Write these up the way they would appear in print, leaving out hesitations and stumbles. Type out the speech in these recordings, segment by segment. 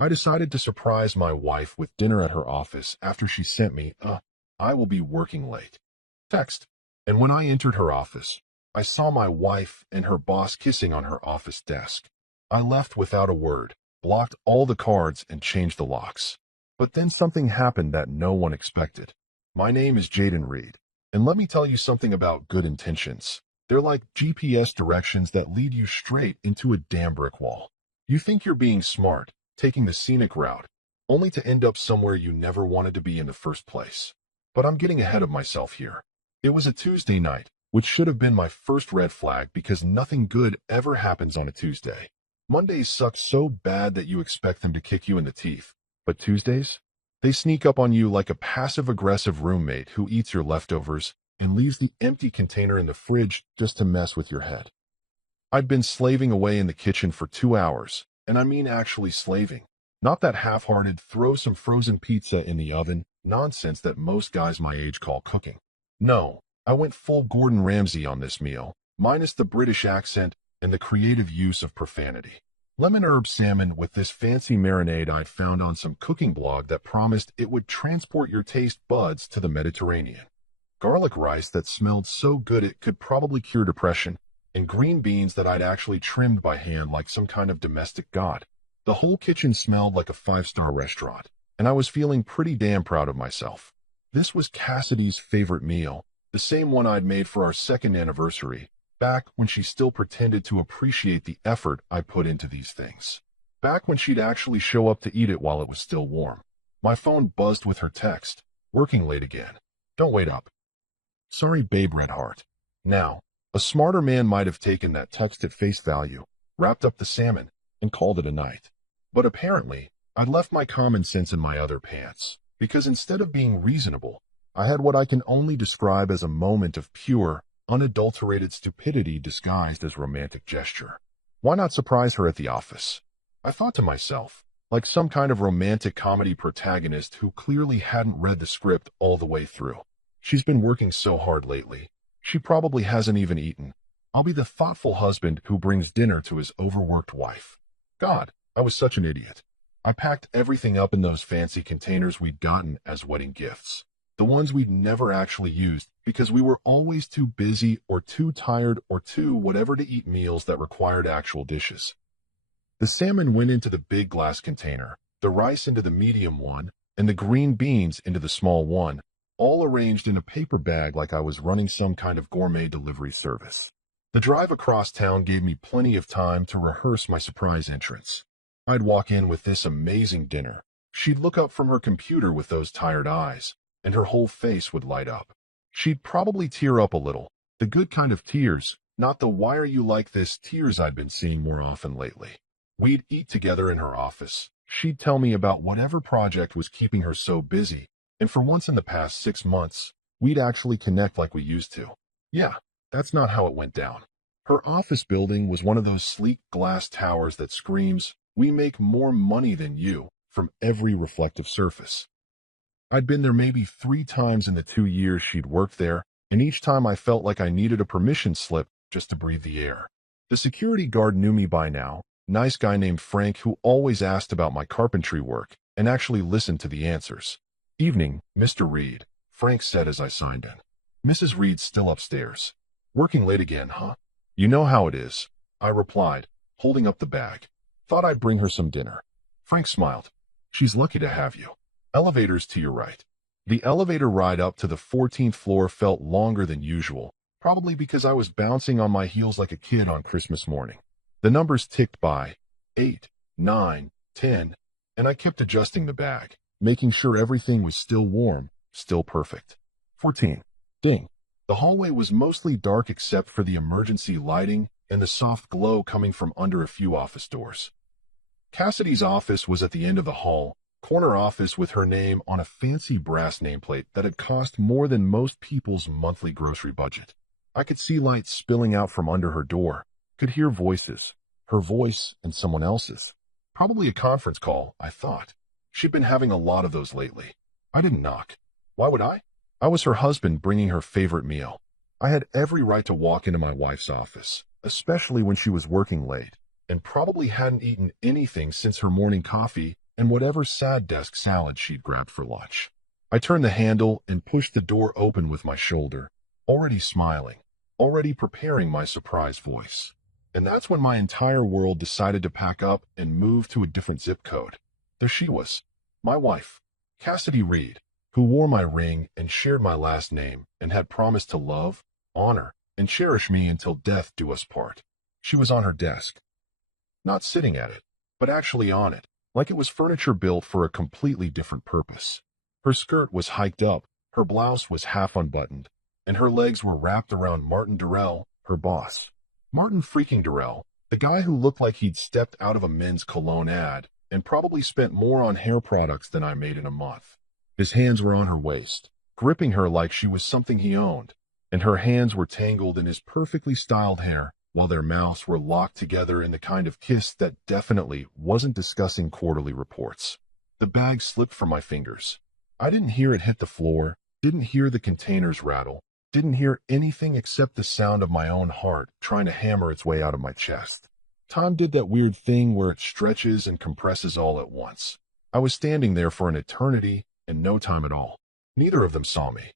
I decided to surprise my wife with dinner at her office after she sent me "I will be working late" text. And when I entered her office, I saw my wife and her boss kissing on her office desk. I left without a word, blocked all the cards, and changed the locks. But then something happened that no one expected. My name is Jaden Reed, and let me tell you something about good intentions. They're like GPS directions that lead you straight into a damn brick wall. You think you're being smart, taking the scenic route, only to end up somewhere you never wanted to be in the first place. But I'm getting ahead of myself here. It was a Tuesday night, which should have been my first red flag because nothing good ever happens on a Tuesday. Mondays suck so bad that you expect them to kick you in the teeth. But Tuesdays? They sneak up on you like a passive-aggressive roommate who eats your leftovers and leaves the empty container in the fridge just to mess with your head. I'd been slaving away in the kitchen for 2 hours, and I mean actually slaving. Not that half-hearted throw some frozen pizza in the oven nonsense that most guys my age call cooking. No, I went full Gordon Ramsay on this meal, minus the British accent and the creative use of profanity. Lemon herb salmon with this fancy marinade I'd found on some cooking blog that promised it would transport your taste buds to the Mediterranean. Garlic rice that smelled so good it could probably cure depression, and green beans that I'd actually trimmed by hand like some kind of domestic god. The whole kitchen smelled like a five-star restaurant, and I was feeling pretty damn proud of myself. This was Cassidy's favorite meal, the same one I'd made for our second anniversary, back when she still pretended to appreciate the effort I put into these things. Back when she'd actually show up to eat it while it was still warm. My phone buzzed with her text. "Working late again. Don't wait up. Sorry, babe, Redheart." Now, a smarter man might have taken that text at face value, wrapped up the salmon, and called it a night. But apparently, I'd left my common sense in my other pants, because instead of being reasonable, I had what I can only describe as a moment of pure, unadulterated stupidity disguised as romantic gesture. Why not surprise her at the office? I thought to myself, like some kind of romantic comedy protagonist who clearly hadn't read the script all the way through. She's been working so hard lately. She probably hasn't even eaten. I'll be the thoughtful husband who brings dinner to his overworked wife. God, I was such an idiot. I packed everything up in those fancy containers we'd gotten as wedding gifts. The ones we'd never actually used because we were always too busy or too tired or too whatever to eat meals that required actual dishes. The salmon went into the big glass container, the rice into the medium one, and the green beans into the small one, all arranged in a paper bag like I was running some kind of gourmet delivery service. The drive across town gave me plenty of time to rehearse my surprise entrance. I'd walk in with this amazing dinner. She'd look up from her computer with those tired eyes, and her whole face would light up. She'd probably tear up a little, the good kind of tears, not the "why are you like this" tears I'd been seeing more often lately. We'd eat together in her office. She'd tell me about whatever project was keeping her so busy, and for once in the past 6 months, we'd actually connect like we used to. Yeah, that's not how it went down. Her office building was one of those sleek glass towers that screams, "We make more money than you," from every reflective surface. I'd been there maybe 3 times in the 2 years she'd worked there, and each time I felt like I needed a permission slip just to breathe the air. The security guard knew me by now, nice guy named Frank who always asked about my carpentry work and actually listened to the answers. "Evening, Mr. Reed," Frank said as I signed in. "Mrs. Reed's still upstairs. Working late again, huh?" "You know how it is," I replied, holding up the bag. "Thought I'd bring her some dinner." Frank smiled. "She's lucky to have you. Elevators to your right." The elevator ride up to the 14th floor felt longer than usual, probably because I was bouncing on my heels like a kid on Christmas morning. The numbers ticked by, 8, 9, 10, and I kept adjusting the bag, making sure everything was still warm, still perfect. 14. Ding. The hallway was mostly dark except for the emergency lighting and the soft glow coming from under a few office doors. Cassidy's office was at the end of the hall, corner office with her name on a fancy brass nameplate that had cost more than most people's monthly grocery budget. I could see lights spilling out from under her door, could hear voices, her voice and someone else's. Probably a conference call, I thought. She'd been having a lot of those lately. I didn't knock. Why would I? I was her husband bringing her favorite meal. I had every right to walk into my wife's office, especially when she was working late, and probably hadn't eaten anything since her morning coffee and whatever sad desk salad she'd grabbed for lunch. I turned the handle and pushed the door open with my shoulder, already smiling, already preparing my surprise voice. And that's when my entire world decided to pack up and move to a different zip code. There she was, my wife, Cassidy Reed, who wore my ring and shared my last name and had promised to love, honor, and cherish me until death do us part. She was on her desk, not sitting at it, but actually on it, like it was furniture built for a completely different purpose. Her skirt was hiked up, her blouse was half unbuttoned, and her legs were wrapped around Martin Durrell, her boss. Martin freaking Durrell, the guy who looked like he'd stepped out of a men's cologne ad and probably spent more on hair products than I made in a month. His hands were on her waist, gripping her like she was something he owned, and her hands were tangled in his perfectly styled hair, while their mouths were locked together in the kind of kiss that definitely wasn't discussing quarterly reports. The bag slipped from my fingers. I didn't hear it hit the floor, didn't hear the containers rattle, didn't hear anything except the sound of my own heart trying to hammer its way out of my chest. Time did that weird thing where it stretches and compresses all at once. I was standing there for an eternity and no time at all. Neither of them saw me.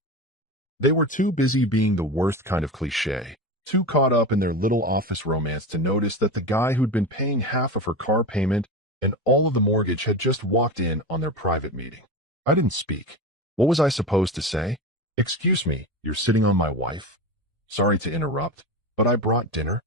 They were too busy being the worst kind of cliché, too caught up in their little office romance to notice that the guy who'd been paying half of her car payment and all of the mortgage had just walked in on their private meeting. I didn't speak. What was I supposed to say? Excuse me, you're sitting on my wife? Sorry to interrupt, but I brought dinner.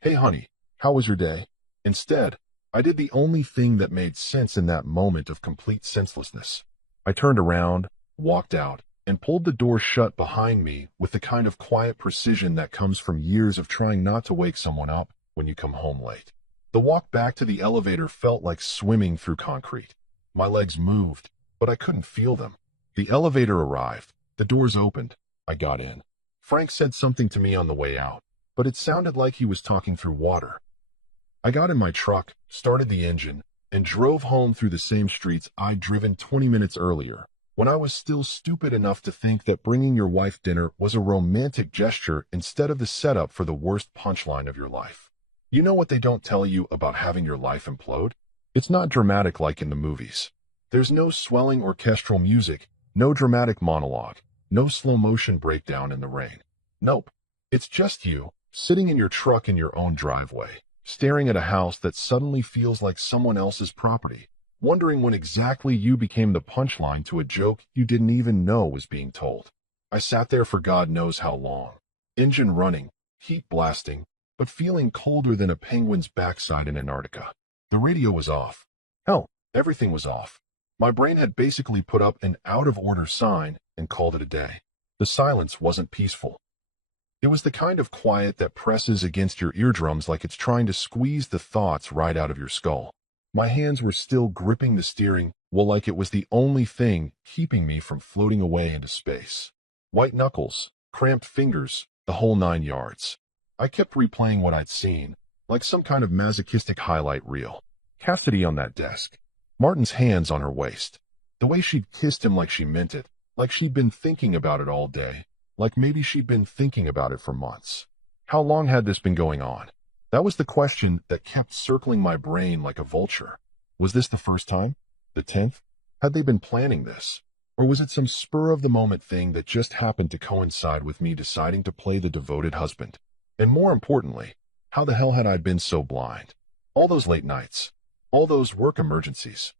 Hey honey, how was your day? Instead, I did the only thing that made sense in that moment of complete senselessness. I turned around, walked out, and pulled the door shut behind me with the kind of quiet precision that comes from years of trying not to wake someone up when you come home late. The walk back to the elevator felt like swimming through concrete. My legs moved, but I couldn't feel them. The elevator arrived. The doors opened. I got in. Frank said something to me on the way out, but it sounded like he was talking through water. I got in my truck, started the engine, and drove home through the same streets I'd driven 20 minutes earlier, when I was still stupid enough to think that bringing your wife dinner was a romantic gesture instead of the setup for the worst punchline of your life. You know what they don't tell you about having your life implode? It's not dramatic like in the movies. There's no swelling orchestral music, no dramatic monologue, no slow-motion breakdown in the rain. Nope. It's just you, sitting in your truck in your own driveway, staring at a house that suddenly feels like someone else's property, wondering when exactly you became the punchline to a joke you didn't even know was being told. I sat there for God knows how long, engine running, heat blasting, but feeling colder than a penguin's backside in Antarctica. The radio was off. Hell, everything was off. My brain had basically put up an out-of-order sign and called it a day. The silence wasn't peaceful. It was the kind of quiet that presses against your eardrums like it's trying to squeeze the thoughts right out of your skull. My hands were still gripping the steering wheel like it was the only thing keeping me from floating away into space. White knuckles, cramped fingers, the whole 9 yards. I kept replaying what I'd seen, like some kind of masochistic highlight reel. Cassidy on that desk. Martin's hands on her waist. The way she'd kissed him like she meant it, like she'd been thinking about it all day, like maybe she'd been thinking about it for months. How long had this been going on? That was the question that kept circling my brain like a vulture. Was this the first time? The 10th? Had they been planning this? Or was it some spur-of-the-moment thing that just happened to coincide with me deciding to play the devoted husband? And more importantly, how the hell had I been so blind? All those late nights. All those work emergencies.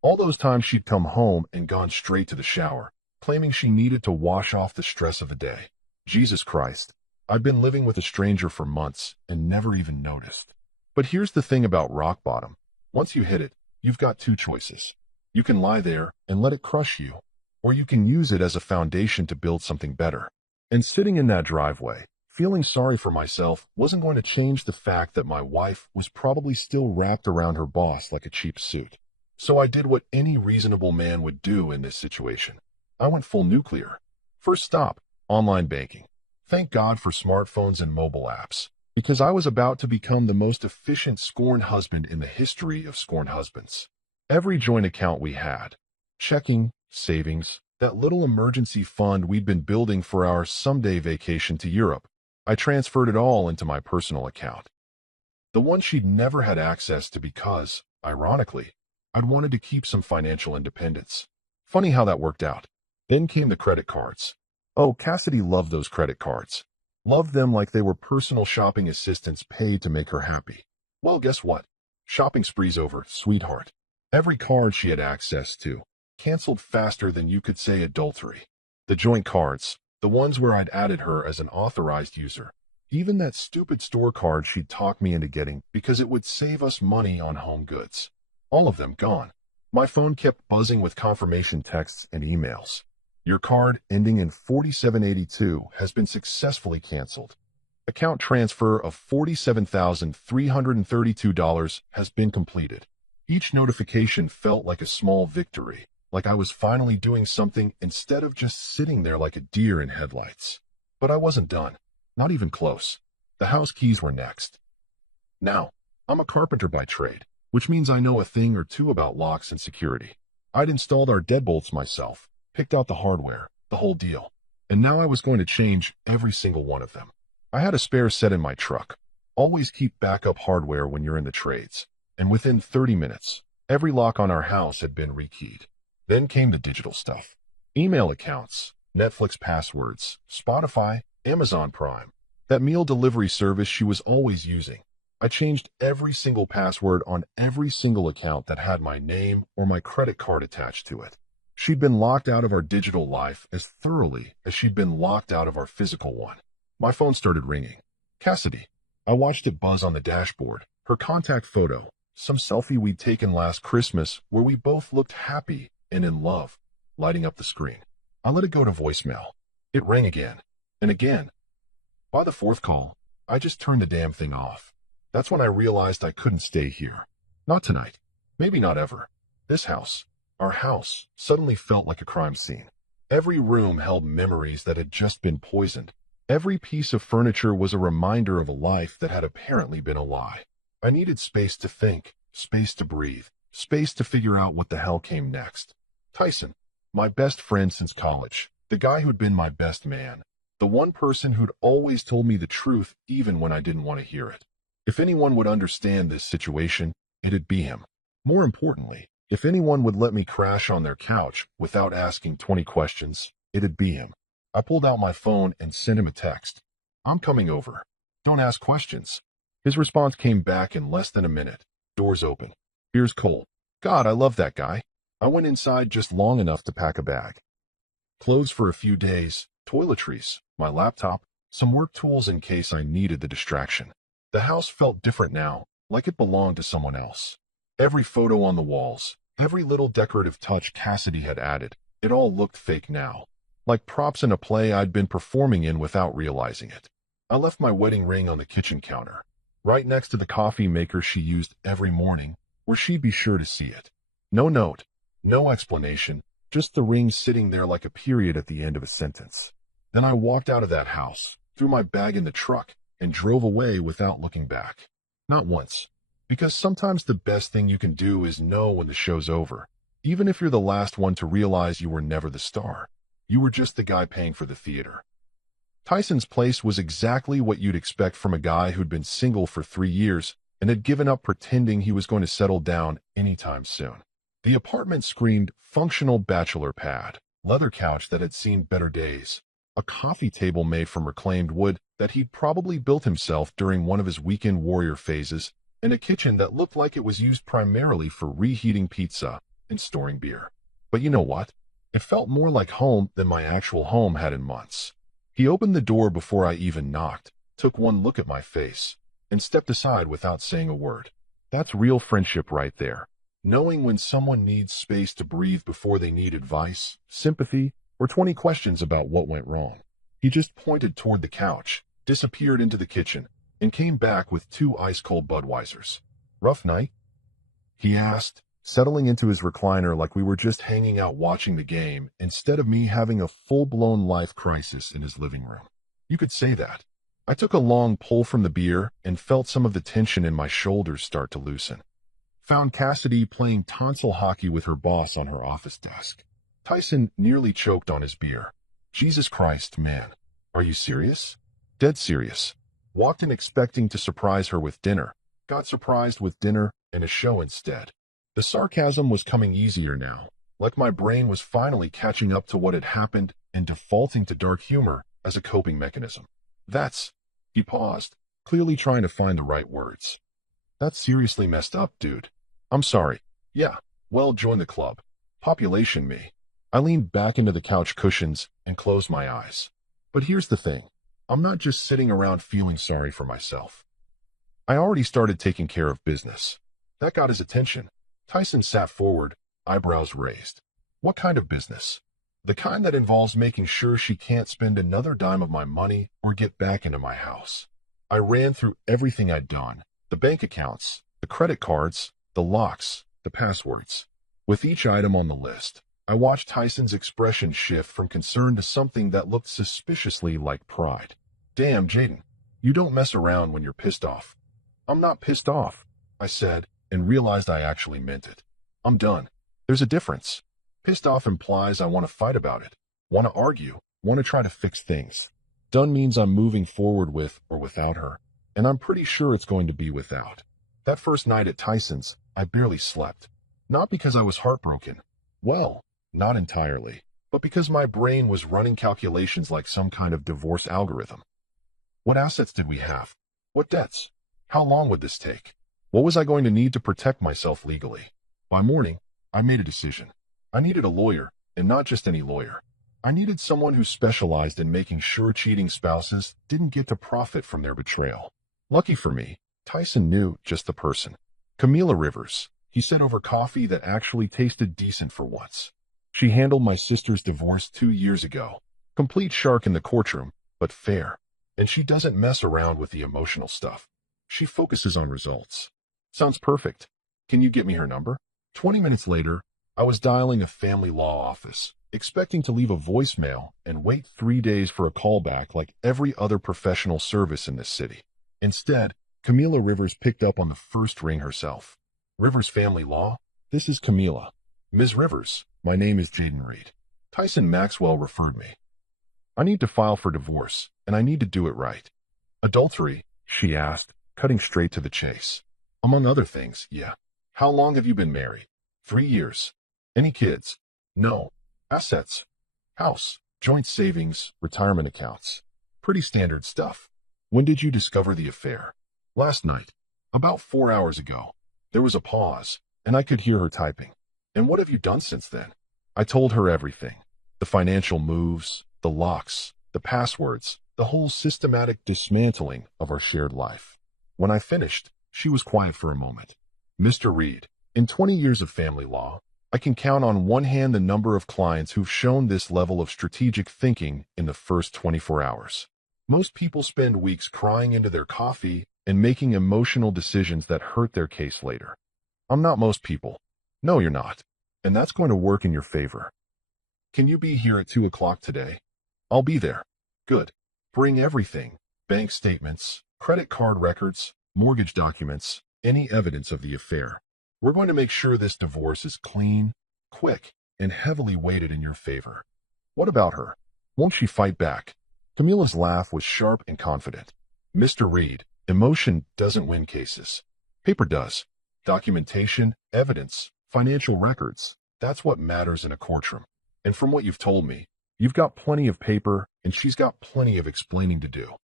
All those times she'd come home and gone straight to the shower, claiming she needed to wash off the stress of the day. Jesus Christ, I've been living with a stranger for months and never even noticed. But here's the thing about rock bottom. Once you hit it, you've got two choices. You can lie there and let it crush you, or you can use it as a foundation to build something better. And sitting in that driveway, feeling sorry for myself wasn't going to change the fact that my wife was probably still wrapped around her boss like a cheap suit. So I did what any reasonable man would do in this situation. I went full nuclear. First stop, online banking. Thank God for smartphones and mobile apps, because I was about to become the most efficient scorn husband in the history of scorn husbands. Every joint account we had, checking, savings, that little emergency fund we'd been building for our someday vacation to Europe, I transferred it all into my personal account. The one she'd never had access to because, ironically, I'd wanted to keep some financial independence. Funny how that worked out. Then came the credit cards. Oh, Cassidy loved those credit cards. Loved them like they were personal shopping assistants paid to make her happy. Well, guess what? Shopping spree's over, sweetheart. Every card she had access to canceled faster than you could say adultery. The joint cards, the ones where I'd added her as an authorized user. Even that stupid store card she'd talked me into getting because it would save us money on home goods. All of them gone. My phone kept buzzing with confirmation texts and emails. Your card, ending in 4782, has been successfully canceled. Account transfer of $47,332 has been completed. Each notification felt like a small victory, like I was finally doing something instead of just sitting there like a deer in headlights. But I wasn't done. Not even close. The house keys were next. Now, I'm a carpenter by trade, which means I know a thing or two about locks and security. I'd installed our deadbolts myself, picked out the hardware, the whole deal, and now I was going to change every single one of them. I had a spare set in my truck. Always keep backup hardware when you're in the trades. And within 30 minutes, every lock on our house had been rekeyed. Then came the digital stuff. Email accounts, Netflix passwords, Spotify, Amazon Prime, that meal delivery service she was always using. I changed every single password on every single account that had my name or my credit card attached to it. She'd been locked out of our digital life as thoroughly as she'd been locked out of our physical one. My phone started ringing. Cassidy. I watched it buzz on the dashboard. Her contact photo, some selfie we'd taken last Christmas where we both looked happy and in love, lighting up the screen. I let it go to voicemail. It rang again, and again. By the fourth call, I just turned the damn thing off. That's when I realized I couldn't stay here. Not tonight. Maybe not ever. This house, our house, suddenly felt like a crime scene. Every room held memories that had just been poisoned. Every piece of furniture was a reminder of a life that had apparently been a lie. I needed space to think, space to breathe, space to figure out what the hell came next. Tyson, my best friend since college, the guy who'd been my best man, the one person who'd always told me the truth even when I didn't want to hear it. If anyone would understand this situation, it'd be him. More importantly, if anyone would let me crash on their couch without asking 20 questions, it'd be him. I pulled out my phone and sent him a text. I'm coming over. Don't ask questions. His response came back in less than a minute. Doors open. Beer's cold. God, I love that guy. I went inside just long enough to pack a bag. Clothes for a few days, toiletries, my laptop, some work tools in case I needed the distraction. The house felt different now, like it belonged to someone else. Every photo on the walls, every little decorative touch Cassidy had added, it all looked fake now. Like props in a play I'd been performing in without realizing it. I left my wedding ring on the kitchen counter, right next to the coffee maker she used every morning, where she'd be sure to see it. No note, no explanation, just the ring sitting there like a period at the end of a sentence. Then I walked out of that house, threw my bag in the truck, and drove away without looking back. Not once. Because sometimes the best thing you can do is know when the show's over, even if you're the last one to realize you were never the star. You were just the guy paying for the theater. Tyson's place was exactly what you'd expect from a guy who'd been single for 3 years and had given up pretending he was going to settle down anytime soon. The apartment screamed functional bachelor pad, leather couch that had seen better days, a coffee table made from reclaimed wood that he'd probably built himself during one of his weekend warrior phases, and a kitchen that looked like it was used primarily for reheating pizza and storing beer. But you know what? It felt more like home than my actual home had in months. He opened the door before I even knocked, took one look at my face, and stepped aside without saying a word. That's real friendship right there. Knowing when someone needs space to breathe before they need advice, sympathy, or 20 questions about what went wrong. He just pointed toward the couch, disappeared into the kitchen, and came back with 2 ice-cold Budweisers. Rough night? He asked, settling into his recliner like we were just hanging out watching the game instead of me having a full-blown life crisis in his living room. You could say that. I took a long pull from the beer and felt some of the tension in my shoulders start to loosen. Found Cassidy playing tonsil hockey with her boss on her office desk. Tyson nearly choked on his beer. Jesus Christ, man. Are you serious? Dead serious. Walked in expecting to surprise her with dinner. Got surprised with dinner and a show instead. The sarcasm was coming easier now, like my brain was finally catching up to what had happened and defaulting to dark humor as a coping mechanism. That's... He paused, clearly trying to find the right words. That's seriously messed up, dude. I'm sorry. Yeah, well, join the club. Population me. I leaned back into the couch cushions and closed my eyes. But here's the thing. I'm not just sitting around feeling sorry for myself. I already started taking care of business. That got his attention. Tyson sat forward, eyebrows raised. What kind of business? The kind that involves making sure she can't spend another dime of my money or get back into my house. I ran through everything I'd done. The bank accounts, the credit cards, the locks, the passwords. With each item on the list, I watched Tyson's expression shift from concern to something that looked suspiciously like pride. Damn, Jaden, you don't mess around when you're pissed off. I'm not pissed off, I said, and realized I actually meant it. I'm done. There's a difference. Pissed off implies I want to fight about it, want to argue, want to try to fix things. Done means I'm moving forward with or without her, and I'm pretty sure it's going to be without. That first night at Tyson's, I barely slept. Not because I was heartbroken. Well, not entirely, but because my brain was running calculations like some kind of divorce algorithm. What assets did we have? What debts? How long would this take? What was I going to need to protect myself legally? By morning, I made a decision. I needed a lawyer, and not just any lawyer. I needed someone who specialized in making sure cheating spouses didn't get to profit from their betrayal. Lucky for me, Tyson knew just the person. Camila Rivers, he said over coffee that actually tasted decent for once. She handled my sister's divorce 2 years ago. Complete shark in the courtroom, but fair. And she doesn't mess around with the emotional stuff. She focuses on results. Sounds perfect. Can you get me her number? 20 minutes later, I was dialing a family law office, expecting to leave a voicemail and wait 3 days for a callback like every other professional service in this city. Instead, Camila Rivers picked up on the first ring herself. Rivers Family Law? This is Camila. Ms. Rivers, my name is Jaden Reed. Tyson Maxwell referred me. I need to file for divorce, and I need to do it right. Adultery? She asked, cutting straight to the chase. Among other things, yeah. How long have you been married? 3 years. Any kids? No. Assets? House, joint savings, retirement accounts. Pretty standard stuff. When did you discover the affair? Last night. About 4 hours ago. There was a pause, and I could hear her typing. And what have you done since then? I told her everything. The financial moves, the locks, the passwords, the whole systematic dismantling of our shared life. When I finished, she was quiet for a moment. Mr. Reed, in 20 years of family law, I can count on one hand the number of clients who've shown this level of strategic thinking in the first 24 hours. Most people spend weeks crying into their coffee and making emotional decisions that hurt their case later. I'm not most people. No, you're not. And that's going to work in your favor. Can you be here at 2 o'clock today? I'll be there. Good. Bring everything. Bank statements, credit card records, mortgage documents, any evidence of the affair. We're going to make sure this divorce is clean, quick, and heavily weighted in your favor. What about her? Won't she fight back? Camila's laugh was sharp and confident. Mr. Reed, emotion doesn't win cases. Paper does. Documentation, evidence, financial records. That's what matters in a courtroom. And from what you've told me, you've got plenty of paper, and she's got plenty of explaining to do.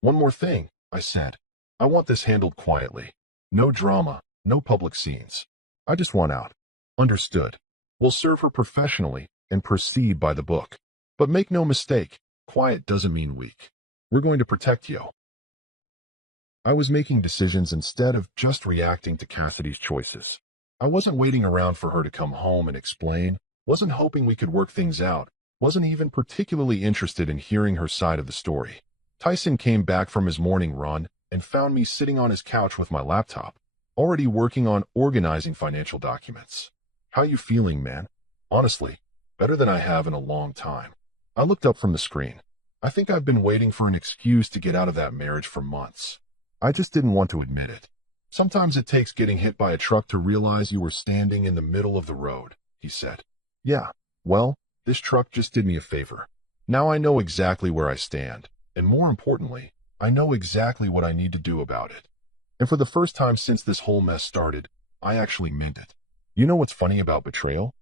One more thing, I said. I want this handled quietly. No drama, no public scenes. I just want out. Understood. We'll serve her professionally and proceed by the book. But make no mistake, quiet doesn't mean weak. We're going to protect you. I was making decisions instead of just reacting to Cassidy's choices. I wasn't waiting around for her to come home and explain, wasn't hoping we could work things out, wasn't even particularly interested in hearing her side of the story. Tyson came back from his morning run and found me sitting on his couch with my laptop, already working on organizing financial documents. How you feeling, man? Honestly, better than I have in a long time. I looked up from the screen. I think I've been waiting for an excuse to get out of that marriage for months. I just didn't want to admit it. Sometimes it takes getting hit by a truck to realize you were standing in the middle of the road, he said. Yeah, well, this truck just did me a favor. Now I know exactly where I stand, and more importantly, I know exactly what I need to do about it. And for the first time since this whole mess started, I actually meant it. You know what's funny about betrayal?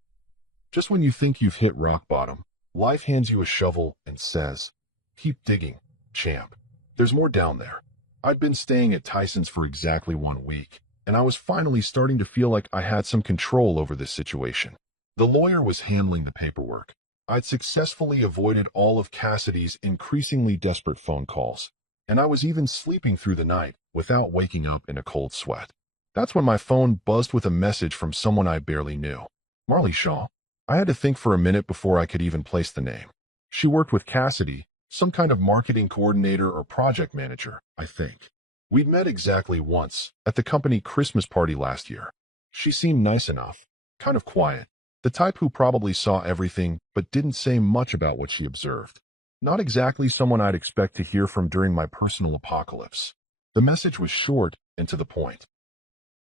Just when you think you've hit rock bottom, life hands you a shovel and says, keep digging, champ. There's more down there. I'd been staying at Tyson's for exactly 1 week, and I was finally starting to feel like I had some control over this situation. The lawyer was handling the paperwork. I'd successfully avoided all of Cassidy's increasingly desperate phone calls, and I was even sleeping through the night without waking up in a cold sweat. That's when my phone buzzed with a message from someone I barely knew. Marley Shaw. I had to think for a minute before I could even place the name. She worked with Cassidy, some kind of marketing coordinator or project manager, I think. We'd met exactly once, at the company Christmas party last year. She seemed nice enough, kind of quiet, the type who probably saw everything but didn't say much about what she observed. Not exactly someone I'd expect to hear from during my personal apocalypse. The message was short and to the point.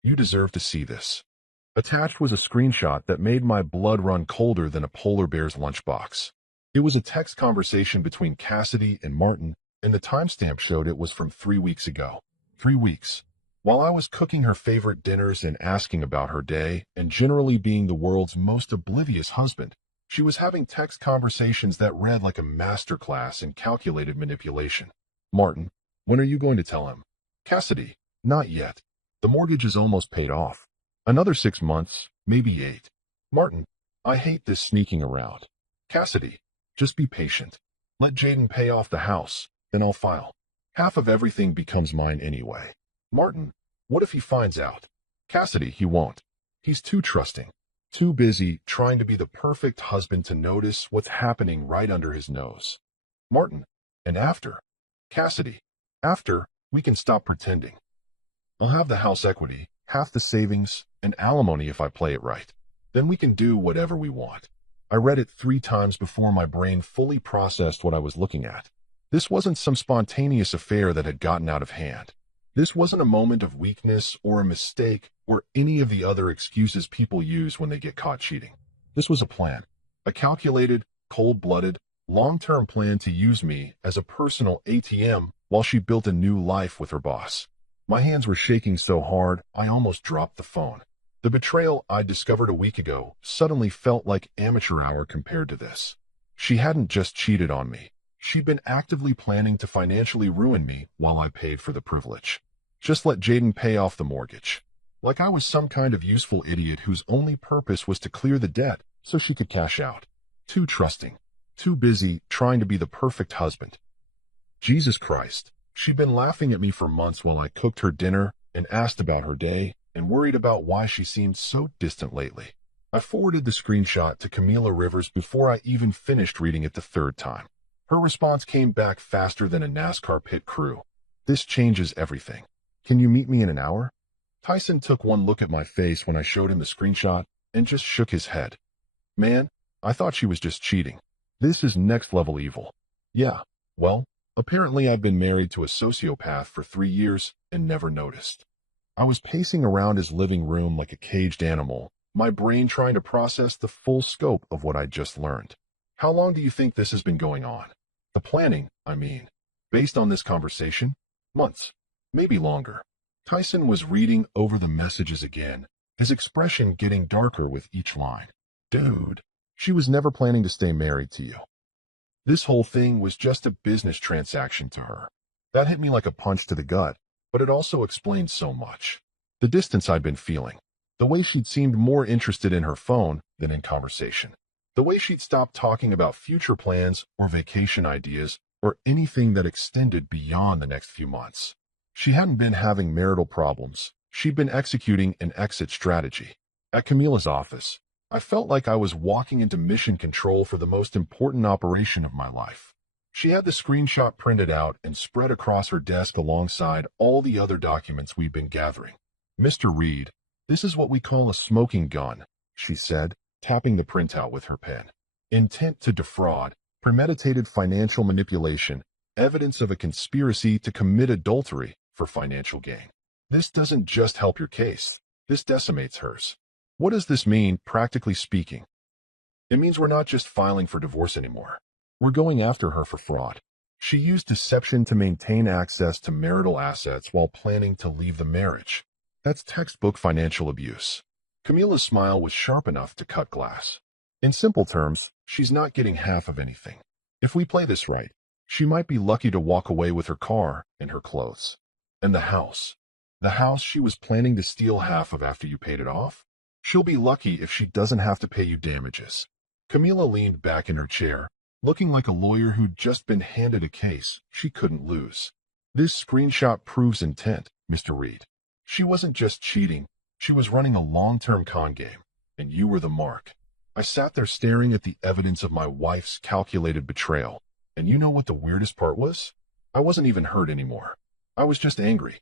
You deserve to see this. Attached was a screenshot that made my blood run colder than a polar bear's lunchbox. It was a text conversation between Cassidy and Martin, and the timestamp showed it was from 3 weeks ago. 3 weeks. While I was cooking her favorite dinners and asking about her day, and generally being the world's most oblivious husband, she was having text conversations that read like a masterclass in calculated manipulation. Martin, when are you going to tell him? Cassidy, not yet. The mortgage is almost paid off. Another 6 months, maybe 8. Martin, I hate this sneaking around. Cassidy, just be patient. Let Jaden pay off the house, then I'll file. Half of everything becomes mine anyway. Martin, what if he finds out? Cassidy, he won't. He's too trusting. Too busy trying to be the perfect husband to notice what's happening right under his nose. Martin, and after? Cassidy, after, we can stop pretending. I'll have the house equity, half the savings, and alimony if I play it right. Then we can do whatever we want. I read it 3 times before my brain fully processed what I was looking at. This wasn't some spontaneous affair that had gotten out of hand. This wasn't a moment of weakness or a mistake or any of the other excuses people use when they get caught cheating. This was a plan. A calculated, cold-blooded, long-term plan to use me as a personal ATM while she built a new life with her boss. My hands were shaking so hard, I almost dropped the phone. The betrayal I'd discovered a week ago suddenly felt like amateur hour compared to this. She hadn't just cheated on me. She'd been actively planning to financially ruin me while I paid for the privilege. Just let Jaden pay off the mortgage. Like I was some kind of useful idiot whose only purpose was to clear the debt so she could cash out. Too trusting. Too busy trying to be the perfect husband. Jesus Christ. She'd been laughing at me for months while I cooked her dinner and asked about her day and worried about why she seemed so distant lately. I forwarded the screenshot to Camila Rivers before I even finished reading it the 3rd time. Her response came back faster than a NASCAR pit crew. This changes everything. Can you meet me in an hour? Tyson took one look at my face when I showed him the screenshot and just shook his head. Man, I thought she was just cheating. This is next level evil. Yeah, well, apparently I've been married to a sociopath for 3 years and never noticed. I was pacing around his living room like a caged animal, my brain trying to process the full scope of what I'd just learned. How long do you think this has been going on? The planning, I mean. Based on this conversation? Months. Maybe longer. Tyson was reading over the messages again, his expression getting darker with each line. Dude, she was never planning to stay married to you. This whole thing was just a business transaction to her. That hit me like a punch to the gut, but it also explained so much. The distance I'd been feeling. The way she'd seemed more interested in her phone than in conversation. The way she'd stopped talking about future plans or vacation ideas or anything that extended beyond the next few months. She hadn't been having marital problems. She'd been executing an exit strategy. At Camila's office, I felt like I was walking into mission control for the most important operation of my life. She had the screenshot printed out and spread across her desk alongside all the other documents we'd been gathering. Mr. Reed, this is what we call a smoking gun, she said, tapping the printout with her pen. Intent to defraud, premeditated financial manipulation, evidence of a conspiracy to commit adultery for financial gain. This doesn't just help your case. This decimates hers. What does this mean, practically speaking? It means we're not just filing for divorce anymore. We're going after her for fraud. She used deception to maintain access to marital assets while planning to leave the marriage. That's textbook financial abuse. Camila's smile was sharp enough to cut glass. In simple terms, she's not getting half of anything. If we play this right, she might be lucky to walk away with her car and her clothes. And the house. The house she was planning to steal half of after you paid it off? She'll be lucky if she doesn't have to pay you damages. Camila leaned back in her chair, looking like a lawyer who'd just been handed a case she couldn't lose. This screenshot proves intent, Mr. Reed. She wasn't just cheating, she was running a long-term con game, and you were the mark. I sat there staring at the evidence of my wife's calculated betrayal, and you know what the weirdest part was? I wasn't even hurt anymore. I was just angry.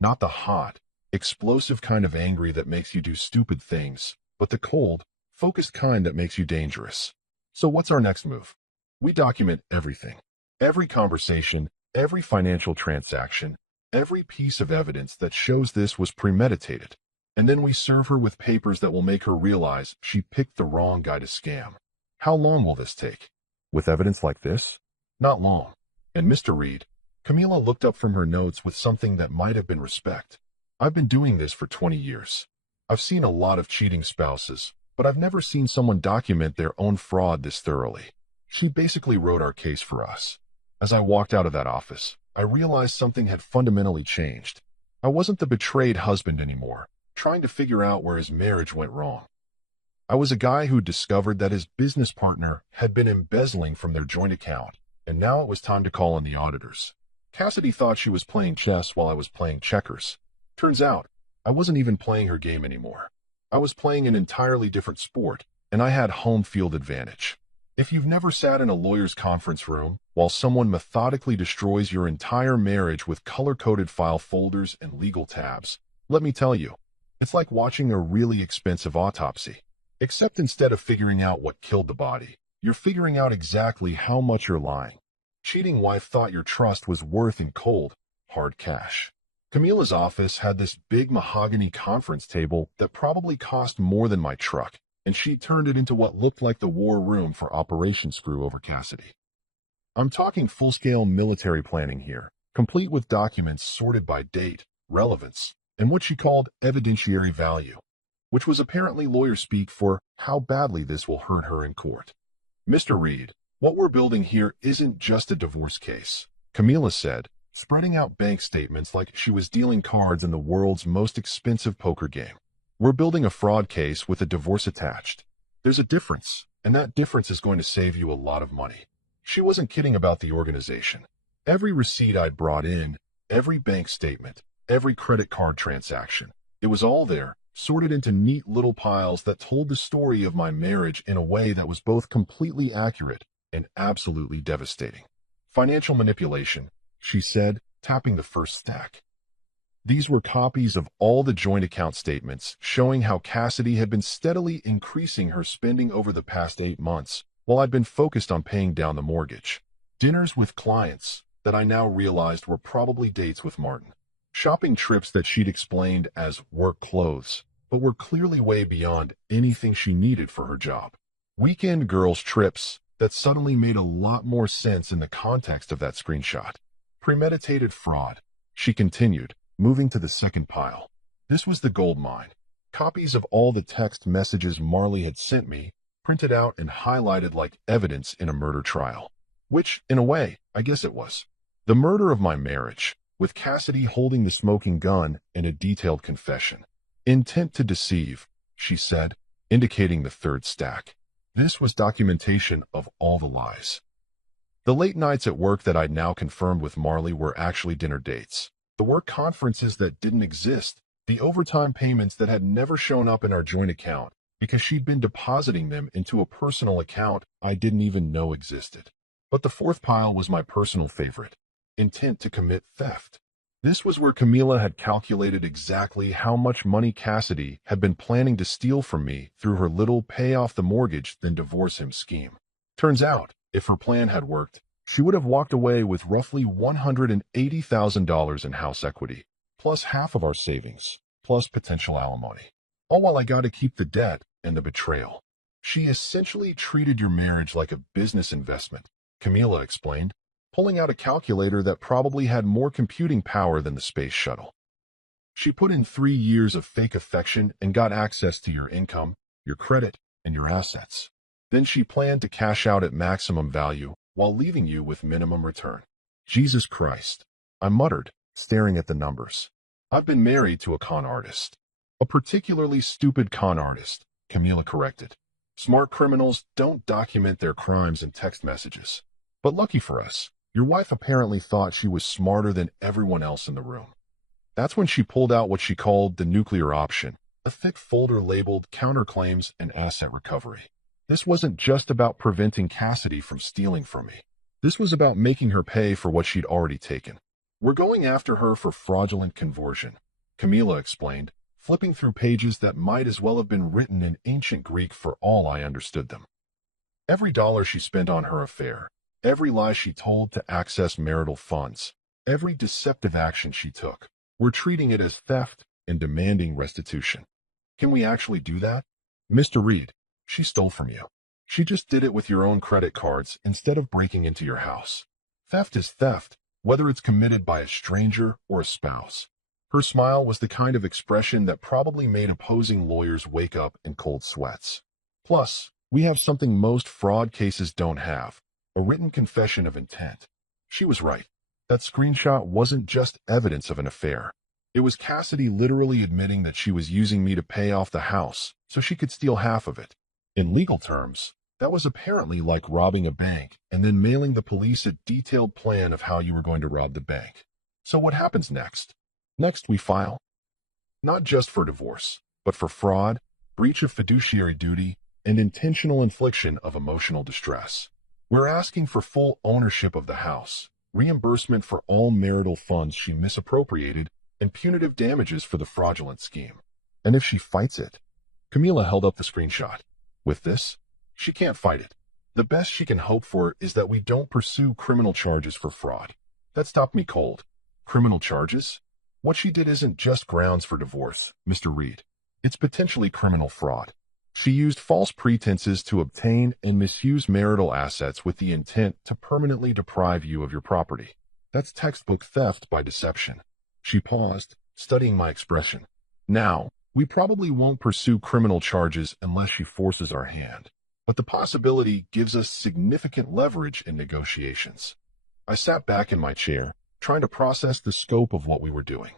Not the hot, explosive kind of angry that makes you do stupid things, but the cold, focused kind that makes you dangerous. So what's our next move? We document everything. Every conversation, every financial transaction, every piece of evidence that shows this was premeditated. And then we serve her with papers that will make her realize she picked the wrong guy to scam. How long will this take? With evidence like this? Not long. And Mr. Reed, Camila looked up from her notes with something that might have been respect. I've been doing this for 20 years. I've seen a lot of cheating spouses, but I've never seen someone document their own fraud this thoroughly. She basically wrote our case for us. As I walked out of that office, I realized something had fundamentally changed. I wasn't the betrayed husband anymore, trying to figure out where his marriage went wrong. I was a guy who discovered that his business partner had been embezzling from their joint account, and now it was time to call on the auditors. Cassidy thought she was playing chess while I was playing checkers. Turns out, I wasn't even playing her game anymore. I was playing an entirely different sport, and I had home field advantage. If you've never sat in a lawyer's conference room while someone methodically destroys your entire marriage with color-coded file folders and legal tabs, let me tell you, it's like watching a really expensive autopsy. Except instead of figuring out what killed the body, you're figuring out exactly how much you're lying. Cheating wife thought your trust was worth in cold, hard cash. Camila's office had this big mahogany conference table that probably cost more than my truck, and she turned it into what looked like the war room for Operation Screw Over Cassidy. I'm talking full-scale military planning here, complete with documents sorted by date, relevance, and what she called evidentiary value, which was apparently lawyer speak for how badly this will hurt her in court. Mr. Reed, what we're building here isn't just a divorce case, Camila said, spreading out bank statements like she was dealing cards in the world's most expensive poker game. We're building a fraud case with a divorce attached. There's a difference, and that difference is going to save you a lot of money. She wasn't kidding about the organization. Every receipt I'd brought in, every bank statement, every credit card transaction, it was all there, sorted into neat little piles that told the story of my marriage in a way that was both completely accurate and absolutely devastating. Financial manipulation, she said, tapping the first stack. These were copies of all the joint account statements showing how Cassidy had been steadily increasing her spending over the past 8 months, while I'd been focused on paying down the mortgage. Dinners with clients that I now realized were probably dates with Martin. Shopping trips that she'd explained as work clothes, but were clearly way beyond anything she needed for her job. Weekend girls' trips that suddenly made a lot more sense in the context of that screenshot. Premeditated fraud, she continued, moving to the second pile. This was the gold mine. Copies of all the text messages Marley had sent me, printed out and highlighted like evidence in a murder trial. Which, in a way, I guess it was. The murder of my marriage, with Cassidy holding the smoking gun and a detailed confession. Intent to deceive, she said, indicating the third stack. This was documentation of all the lies. The late nights at work that I'd now confirmed with Marley were actually dinner dates. The work conferences that didn't exist, the overtime payments that had never shown up in our joint account because she'd been depositing them into a personal account I didn't even know existed. But the fourth pile was my personal favorite. Intent to commit theft. This was where Camila had calculated exactly how much money Cassidy had been planning to steal from me through her little pay off the mortgage then divorce him scheme. Turns out, if her plan had worked, she would have walked away with roughly $180,000 in house equity, plus half of our savings, plus potential alimony. All while I got to keep the debt and the betrayal. She essentially treated your marriage like a business investment, Camila explained, pulling out a calculator that probably had more computing power than the space shuttle. She put in 3 years of fake affection and got access to your income, your credit, and your assets. Then she planned to cash out at maximum value while leaving you with minimum return. Jesus Christ, I muttered, staring at the numbers. I've been married to a con artist. A particularly stupid con artist, Camila corrected. Smart criminals don't document their crimes in text messages. But lucky for us, your wife apparently thought she was smarter than everyone else in the room. That's when she pulled out what she called the nuclear option, a thick folder labeled counterclaims and asset recovery. This wasn't just about preventing Cassidy from stealing from me. This was about making her pay for what she'd already taken. We're going after her for fraudulent conversion, Camila explained, flipping through pages that might as well have been written in ancient Greek for all I understood them. Every dollar she spent on her affair, every lie she told to access marital funds, every deceptive action she took, we're treating it as theft and demanding restitution. Can we actually do that? Mr. Reed, she stole from you. She just did it with your own credit cards instead of breaking into your house. Theft is theft, whether it's committed by a stranger or a spouse. Her smile was the kind of expression that probably made opposing lawyers wake up in cold sweats. Plus, we have something most fraud cases don't have, a written confession of intent. She was right. That screenshot wasn't just evidence of an affair. It was Cassidy literally admitting that she was using me to pay off the house so she could steal half of it. In legal terms, that was apparently like robbing a bank and then mailing the police a detailed plan of how you were going to rob the bank. So what happens next? Next, we file. Not just for divorce, but for fraud, breach of fiduciary duty, and intentional infliction of emotional distress. We're asking for full ownership of the house, reimbursement for all marital funds she misappropriated, and punitive damages for the fraudulent scheme. And if she fights it? Camila held up the screenshot. With this, she can't fight it. The best she can hope for is that we don't pursue criminal charges for fraud. That stopped me cold. Criminal charges? What she did isn't just grounds for divorce, Mr. Reed. It's potentially criminal fraud. She used false pretenses to obtain and misuse marital assets with the intent to permanently deprive you of your property. That's textbook theft by deception. She paused, studying my expression. Now, we probably won't pursue criminal charges unless she forces our hand. But the possibility gives us significant leverage in negotiations. I sat back in my chair, trying to process the scope of what we were doing.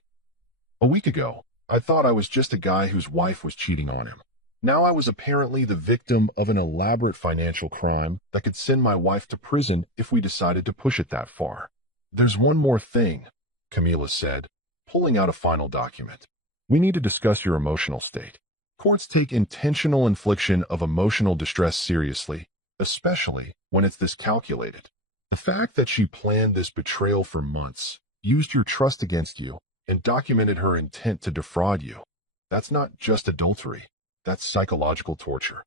A week ago, I thought I was just a guy whose wife was cheating on him. Now I was apparently the victim of an elaborate financial crime that could send my wife to prison if we decided to push it that far. There's one more thing, Camila said, pulling out a final document. We need to discuss your emotional state. Courts take intentional infliction of emotional distress seriously, especially when it's this calculated. The fact that she planned this betrayal for months, used your trust against you, and documented her intent to defraud you, that's not just adultery. That's psychological torture.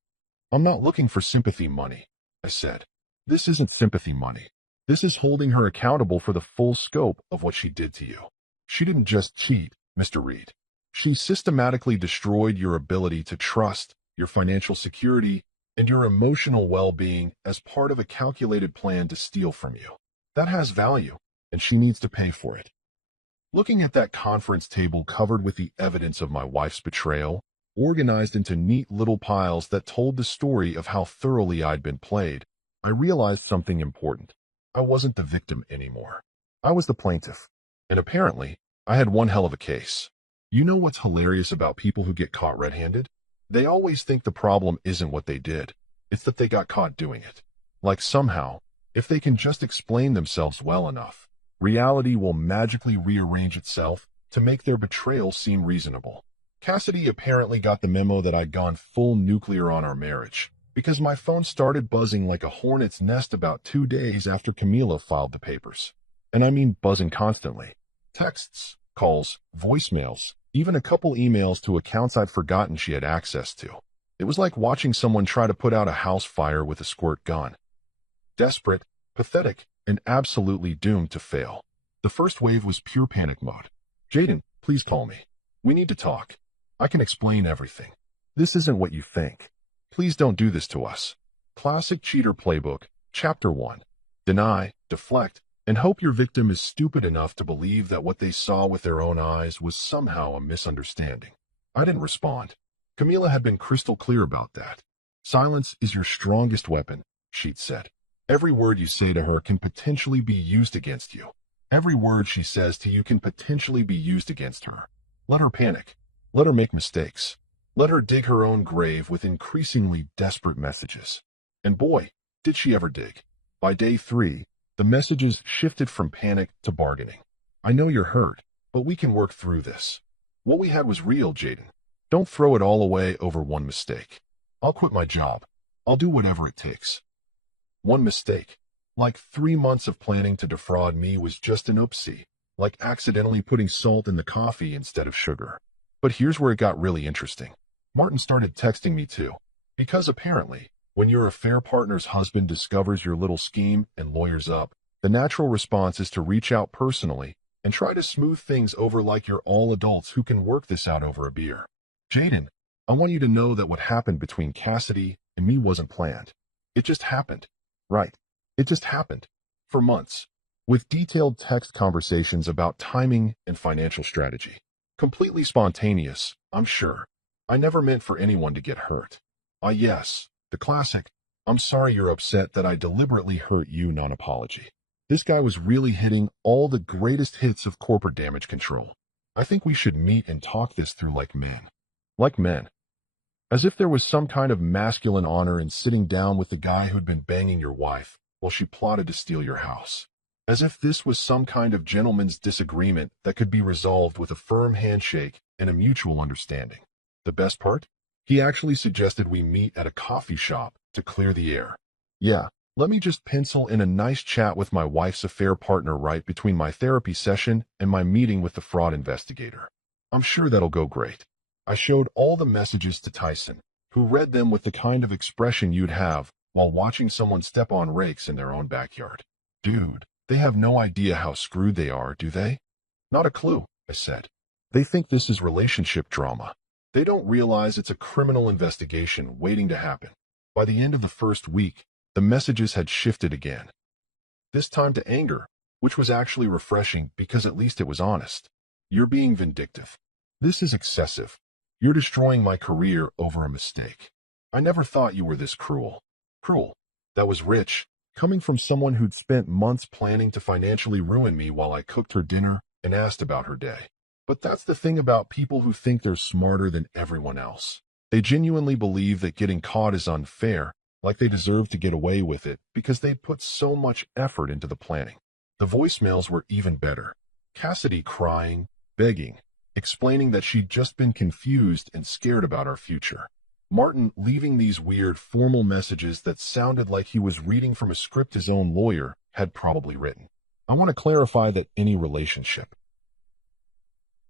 I'm not looking for sympathy money, I said. This isn't sympathy money. This is holding her accountable for the full scope of what she did to you. She didn't just cheat, Mr. Reed. She systematically destroyed your ability to trust, your financial security, and your emotional well-being as part of a calculated plan to steal from you. That has value, and she needs to pay for it. Looking at that conference table covered with the evidence of my wife's betrayal, organized into neat little piles that told the story of how thoroughly I'd been played, I realized something important. I wasn't the victim anymore. I was the plaintiff. And apparently, I had one hell of a case. You know what's hilarious about people who get caught red-handed? They always think the problem isn't what they did. It's that they got caught doing it. Like somehow, if they can just explain themselves well enough, reality will magically rearrange itself to make their betrayal seem reasonable. Cassidy apparently got the memo that I'd gone full nuclear on our marriage, because my phone started buzzing like a hornet's nest about 2 days after Camila filed the papers. And I mean buzzing constantly. Texts, calls, voicemails, even a couple emails to accounts I'd forgotten she had access to. It was like watching someone try to put out a house fire with a squirt gun. Desperate, pathetic, and absolutely doomed to fail. The first wave was pure panic mode. Jaden, please call me. We need to talk. I can explain everything. This isn't what you think. Please don't do this to us. Classic Cheater Playbook, Chapter 1. Deny, deflect, and hope your victim is stupid enough to believe that what they saw with their own eyes was somehow a misunderstanding. I didn't respond. Camila had been crystal clear about that. Silence is your strongest weapon, she'd said. Every word you say to her can potentially be used against you. Every word she says to you can potentially be used against her. Let her panic. Let her make mistakes. Let her dig her own grave with increasingly desperate messages. And boy, did she ever dig. By day 3, the messages shifted from panic to bargaining. I know you're hurt, but we can work through this. What we had was real, Jaden. Don't throw it all away over one mistake. I'll quit my job. I'll do whatever it takes. One mistake. Like 3 months of planning to defraud me was just an oopsie. Like accidentally putting salt in the coffee instead of sugar. But here's where it got really interesting. Martin started texting me too. Because apparently, when your affair partner's husband discovers your little scheme and lawyers up, the natural response is to reach out personally and try to smooth things over like you're all adults who can work this out over a beer. Jaden, I want you to know that what happened between Cassidy and me wasn't planned. It just happened. Right. It just happened. For months. With detailed text conversations about timing and financial strategy. Completely spontaneous, I'm sure. I never meant for anyone to get hurt. Yes, the classic, I'm sorry you're upset that I deliberately hurt you non-apology. This guy was really hitting all the greatest hits of corporate damage control. I think we should meet and talk this through like men. Like men. As if there was some kind of masculine honor in sitting down with the guy who'd been banging your wife while she plotted to steal your house. As if this was some kind of gentleman's disagreement that could be resolved with a firm handshake and a mutual understanding. The best part? He actually suggested we meet at a coffee shop to clear the air. Yeah, let me just pencil in a nice chat with my wife's affair partner right between my therapy session and my meeting with the fraud investigator. I'm sure that'll go great. I showed all the messages to Tyson, who read them with the kind of expression you'd have while watching someone step on rakes in their own backyard. Dude, they have no idea how screwed they are, do they? Not a clue, I said. They think this is relationship drama. They don't realize it's a criminal investigation waiting to happen. By the end of the first week, the messages had shifted again. This time to anger, which was actually refreshing because at least it was honest. You're being vindictive. This is excessive. You're destroying my career over a mistake. I never thought you were this cruel. Cruel. That was rich, coming from someone who'd spent months planning to financially ruin me while I cooked her dinner and asked about her day. But that's the thing about people who think they're smarter than everyone else. They genuinely believe that getting caught is unfair, like they deserve to get away with it because they put so much effort into the planning. The voicemails were even better. Cassidy crying, begging, explaining that she'd just been confused and scared about our future. Martin leaving these weird formal messages that sounded like he was reading from a script his own lawyer had probably written. I want to clarify that any relationship,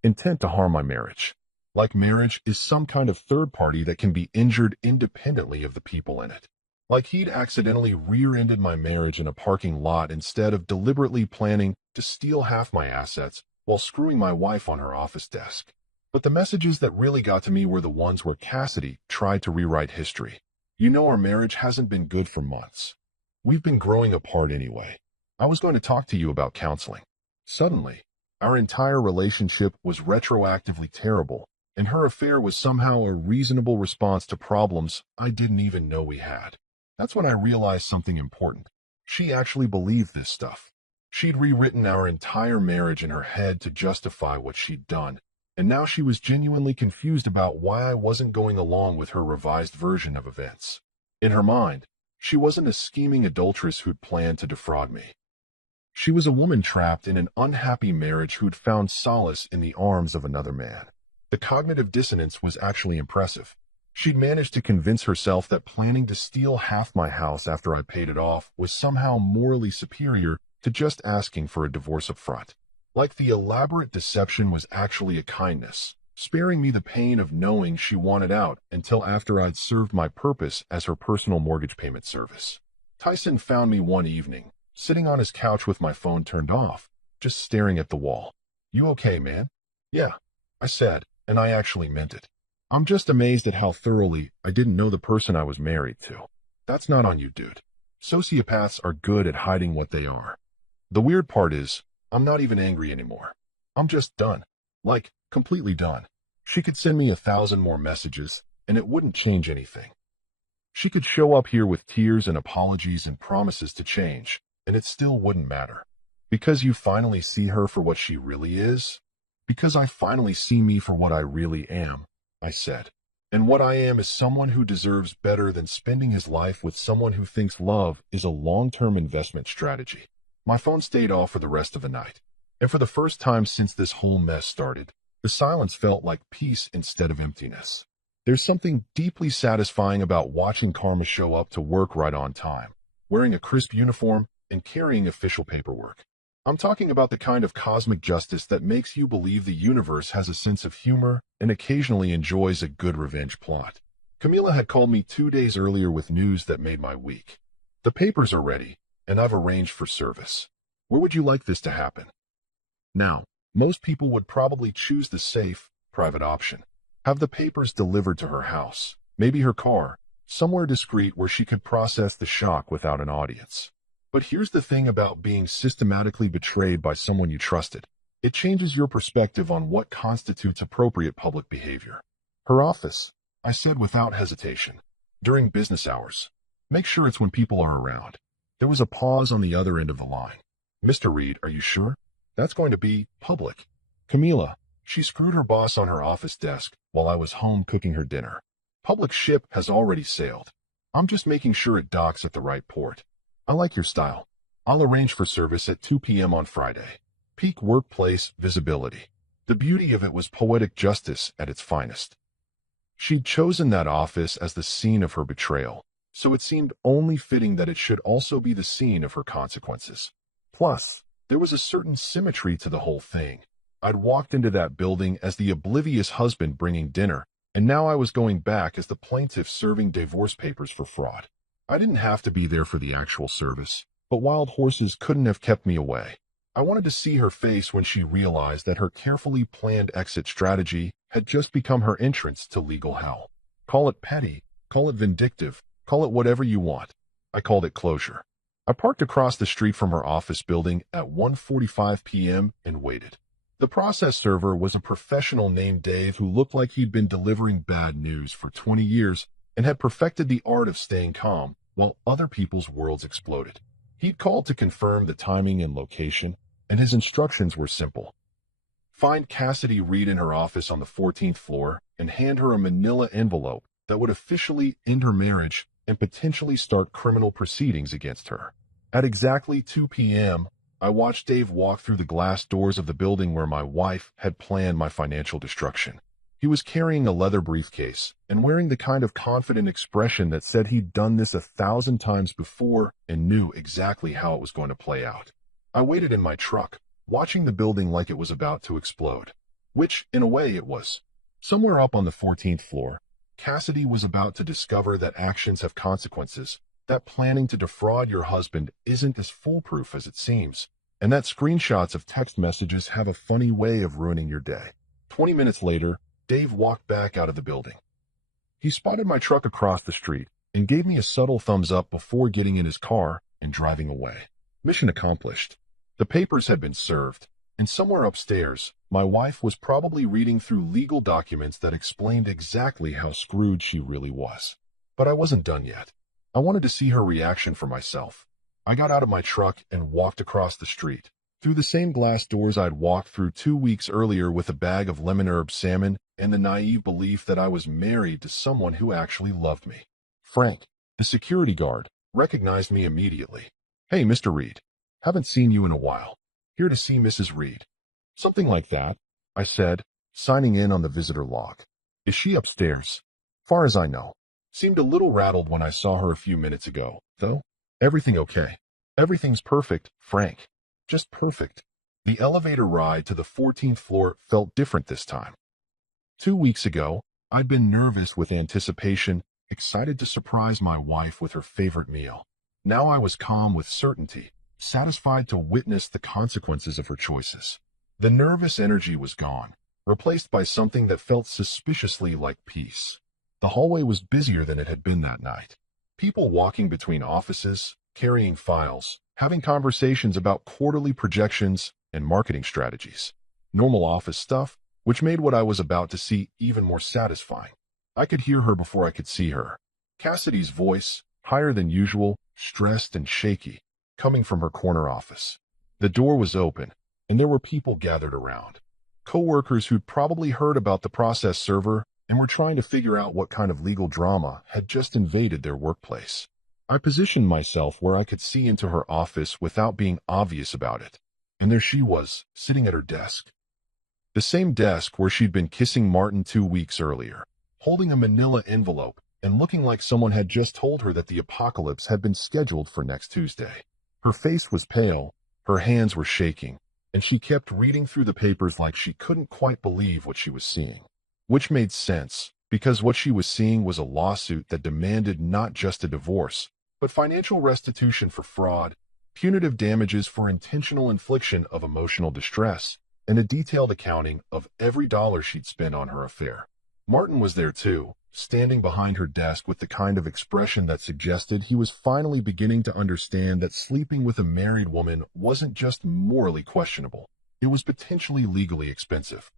intent to harm my marriage, like marriage, is some kind of third party that can be injured independently of the people in it. Like he'd accidentally rear-ended my marriage in a parking lot instead of deliberately planning to steal half my assets while screwing my wife on her office desk. But the messages that really got to me were the ones where Cassidy tried to rewrite history. You know, our marriage hasn't been good for months. We've been growing apart anyway. I was going to talk to you about counseling. Suddenly, our entire relationship was retroactively terrible, and her affair was somehow a reasonable response to problems I didn't even know we had. That's when I realized something important. She actually believed this stuff. She'd rewritten our entire marriage in her head to justify what she'd done, and now she was genuinely confused about why I wasn't going along with her revised version of events. In her mind, she wasn't a scheming adulteress who'd planned to defraud me. She was a woman trapped in an unhappy marriage who'd found solace in the arms of another man. The cognitive dissonance was actually impressive. She'd managed to convince herself that planning to steal half my house after I paid it off was somehow morally superior to just asking for a divorce up front. Like the elaborate deception was actually a kindness, sparing me the pain of knowing she wanted out until after I'd served my purpose as her personal mortgage payment service. Tyson found me one evening, sitting on his couch with my phone turned off, just staring at the wall. "You okay, man?" "Yeah," I said, and I actually meant it. "I'm just amazed at how thoroughly I didn't know the person I was married to." "That's not on you, dude. Sociopaths are good at hiding what they are. The weird part is, I'm not even angry anymore. I'm just done. Like, completely done. She could send me 1,000 more messages, and it wouldn't change anything. She could show up here with tears and apologies and promises to change, and it still wouldn't matter. Because you finally see her for what she really is? Because I finally see me for what I really am, I said. And what I am is someone who deserves better than spending his life with someone who thinks love is a long-term investment strategy. My phone stayed off for the rest of the night, and for the first time since this whole mess started, the silence felt like peace instead of emptiness. There's something deeply satisfying about watching Karma show up to work right on time, wearing a crisp uniform and carrying official paperwork. I'm talking about the kind of cosmic justice that makes you believe the universe has a sense of humor and occasionally enjoys a good revenge plot. Camila had called me 2 days earlier with news that made my week. The papers are ready, and I've arranged for service. Where would you like this to happen? Now, most people would probably choose the safe, private option. Have the papers delivered to her house, maybe her car, somewhere discreet where she could process the shock without an audience. But here's the thing about being systematically betrayed by someone you trusted. It changes your perspective on what constitutes appropriate public behavior. Her office, I said without hesitation. During business hours. Make sure it's when people are around. There was a pause on the other end of the line. Mr. Reed, are you sure? That's going to be public. Camila, she screwed her boss on her office desk while I was home cooking her dinner. Public ship has already sailed. I'm just making sure it docks at the right port. I like your style. I'll arrange for service at 2 p.m. on Friday. Peak workplace visibility. The beauty of it was poetic justice at its finest. She'd chosen that office as the scene of her betrayal, so it seemed only fitting that it should also be the scene of her consequences. Plus, there was a certain symmetry to the whole thing. I'd walked into that building as the oblivious husband bringing dinner, and now I was going back as the plaintiff serving divorce papers for fraud. I didn't have to be there for the actual service, but wild horses couldn't have kept me away. I wanted to see her face when she realized that her carefully planned exit strategy had just become her entrance to legal hell. Call it petty, call it vindictive, call it whatever you want. I called it closure. I parked across the street from her office building at 1:45 p.m. and waited. The process server was a professional named Dave who looked like he'd been delivering bad news for 20 years and had perfected the art of staying calm while other people's worlds exploded. He'd called to confirm the timing and location, and his instructions were simple. Find Cassidy Reed in her office on the 14th floor and hand her a manila envelope that would officially end her marriage and potentially start criminal proceedings against her. At exactly 2 p.m., I watched Dave walk through the glass doors of the building where my wife had planned my financial destruction. He was carrying a leather briefcase and wearing the kind of confident expression that said he'd done this 1,000 times before and knew exactly how it was going to play out. I waited in my truck, watching the building like it was about to explode. Which, in a way, it was. Somewhere up on the 14th floor, Cassidy was about to discover that actions have consequences, that planning to defraud your husband isn't as foolproof as it seems, and that screenshots of text messages have a funny way of ruining your day. 20 minutes later, Dave walked back out of the building. He spotted my truck across the street and gave me a subtle thumbs up before getting in his car and driving away. Mission accomplished. The papers had been served, and somewhere upstairs, my wife was probably reading through legal documents that explained exactly how screwed she really was. But I wasn't done yet. I wanted to see her reaction for myself. I got out of my truck and walked across the street, through the same glass doors I'd walked through 2 weeks earlier with a bag of lemon herb salmon and the naive belief that I was married to someone who actually loved me. Frank, the security guard, recognized me immediately. Hey, Mr. Reed. Haven't seen you in a while. Here to see Mrs. Reed. Something like that, I said, signing in on the visitor log. Is she upstairs? Far as I know. Seemed a little rattled when I saw her a few minutes ago, though. Everything okay. Everything's perfect, Frank. Just perfect. The elevator ride to the 14th floor felt different this time. 2 weeks ago, I'd been nervous with anticipation, excited to surprise my wife with her favorite meal. Now I was calm with certainty, satisfied to witness the consequences of her choices. The nervous energy was gone, replaced by something that felt suspiciously like peace. The hallway was busier than it had been that night. People walking between offices, carrying files, having conversations about quarterly projections and marketing strategies. Normal office stuff, which made what I was about to see even more satisfying. I could hear her before I could see her. Cassidy's voice, higher than usual, stressed and shaky, coming from her corner office. The door was open, and there were people gathered around. Co-workers who'd probably heard about the process server and were trying to figure out what kind of legal drama had just invaded their workplace. I positioned myself where I could see into her office without being obvious about it, and there she was, sitting at her desk. The same desk where she'd been kissing Martin 2 weeks earlier, holding a manila envelope and looking like someone had just told her that the apocalypse had been scheduled for next Tuesday. Her face was pale, her hands were shaking, and she kept reading through the papers like she couldn't quite believe what she was seeing. Which made sense, because what she was seeing was a lawsuit that demanded not just a divorce, but financial restitution for fraud, punitive damages for intentional infliction of emotional distress, and a detailed accounting of every dollar she'd spent on her affair. Martin was there too, standing behind her desk with the kind of expression that suggested he was finally beginning to understand that sleeping with a married woman wasn't just morally questionable, it was potentially legally expensive.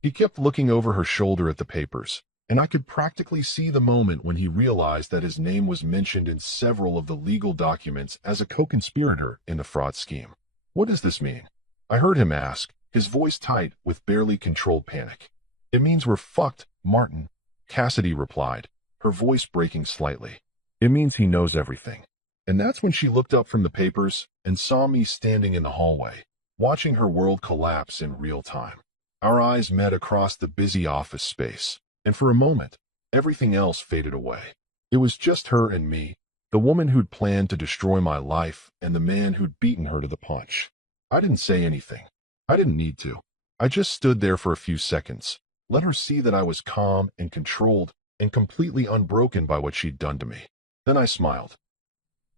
He kept looking over her shoulder at the papers, and I could practically see the moment when he realized that his name was mentioned in several of the legal documents as a co-conspirator in the fraud scheme. What does this mean? I heard him ask, his voice tight with barely controlled panic. It means we're fucked, Martin, Cassidy replied, her voice breaking slightly. It means he knows everything. And that's when she looked up from the papers and saw me standing in the hallway, watching her world collapse in real time. Our eyes met across the busy office space, and for a moment, everything else faded away. It was just her and me, the woman who'd planned to destroy my life and the man who'd beaten her to the punch. I didn't say anything. I didn't need to. I just stood there for a few seconds, let her see that I was calm and controlled and completely unbroken by what she'd done to me. Then I smiled.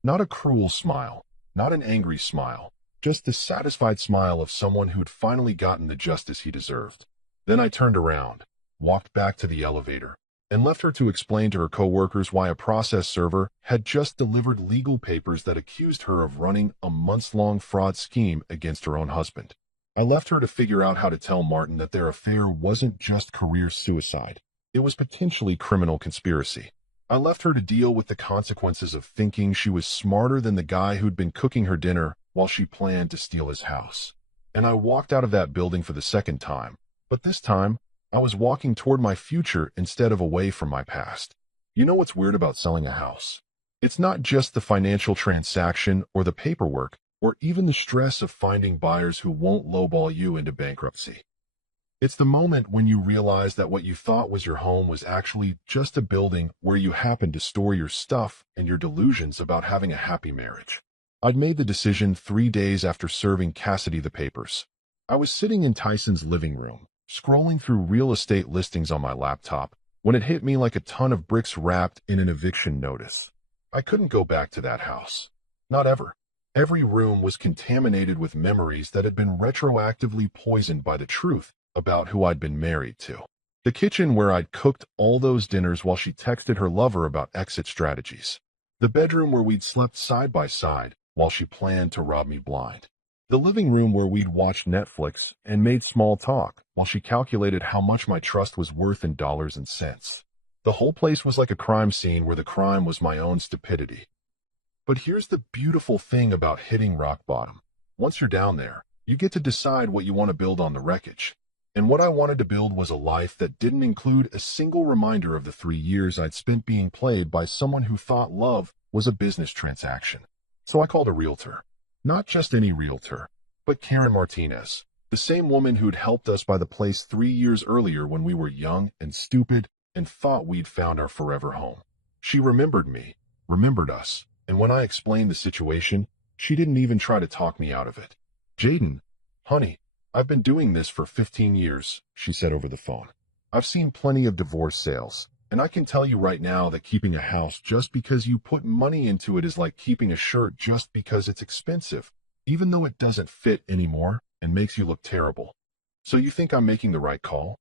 Not a cruel smile, not an angry smile, just the satisfied smile of someone who'd finally gotten the justice he deserved. Then I turned around, walked back to the elevator, and left her to explain to her coworkers why a process server had just delivered legal papers that accused her of running a months-long fraud scheme against her own husband. I left her to figure out how to tell Martin that their affair wasn't just career suicide. It was potentially criminal conspiracy. I left her to deal with the consequences of thinking she was smarter than the guy who'd been cooking her dinner while she planned to steal his house. And I walked out of that building for the second time, but this time, I was walking toward my future instead of away from my past. You know what's weird about selling a house? It's not just the financial transaction or the paperwork, or even the stress of finding buyers who won't lowball you into bankruptcy. It's the moment when you realize that what you thought was your home was actually just a building where you happened to store your stuff and your delusions about having a happy marriage. I'd made the decision 3 days after serving Cassidy the papers. I was sitting in Tyson's living room, scrolling through real estate listings on my laptop, when it hit me like a ton of bricks wrapped in an eviction notice. I couldn't go back to that house. Not ever. Every room was contaminated with memories that had been retroactively poisoned by the truth about who I'd been married to. The kitchen where I'd cooked all those dinners while she texted her lover about exit strategies. The bedroom where we'd slept side by side while she planned to rob me blind. The living room where we'd watched Netflix and made small talk while she calculated how much my trust was worth in dollars and cents. The whole place was like a crime scene where the crime was my own stupidity. But here's the beautiful thing about hitting rock bottom. Once you're down there, you get to decide what you want to build on the wreckage. And what I wanted to build was a life that didn't include a single reminder of the 3 years I'd spent being played by someone who thought love was a business transaction. So I called a realtor. Not just any realtor, but Karen Martinez, the same woman who'd helped us buy the place 3 years earlier when we were young and stupid and thought we'd found our forever home. She remembered me, remembered us, and when I explained the situation, she didn't even try to talk me out of it. Jaden, honey, I've been doing this for 15 years, she said over the phone. I've seen plenty of divorce sales, and I can tell you right now that keeping a house just because you put money into it is like keeping a shirt just because it's expensive, even though it doesn't fit anymore and makes you look terrible. So you think I'm making the right call?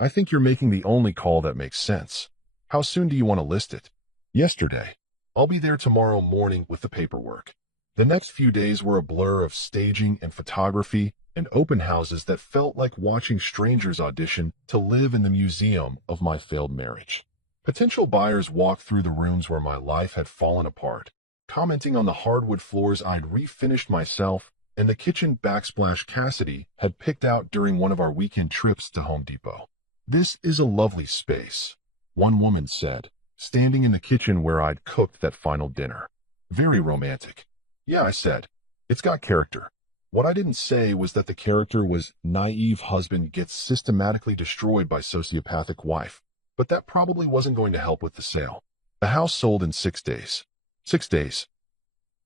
I think you're making the only call that makes sense. How soon do you want to list it? Yesterday. I'll be there tomorrow morning with the paperwork. The next few days were a blur of staging and photography and open houses that felt like watching strangers audition to live in the museum of my failed marriage. Potential buyers walked through the rooms where my life had fallen apart, commenting on the hardwood floors I'd refinished myself and the kitchen backsplash Cassidy had picked out during one of our weekend trips to Home Depot. "This is a lovely space," one woman said, standing in the kitchen where I'd cooked that final dinner. "Very romantic." "Yeah," I said. "It's got character." What I didn't say was that the character was naive husband gets systematically destroyed by sociopathic wife, but that probably wasn't going to help with the sale. The house sold in 6 days. 6 days.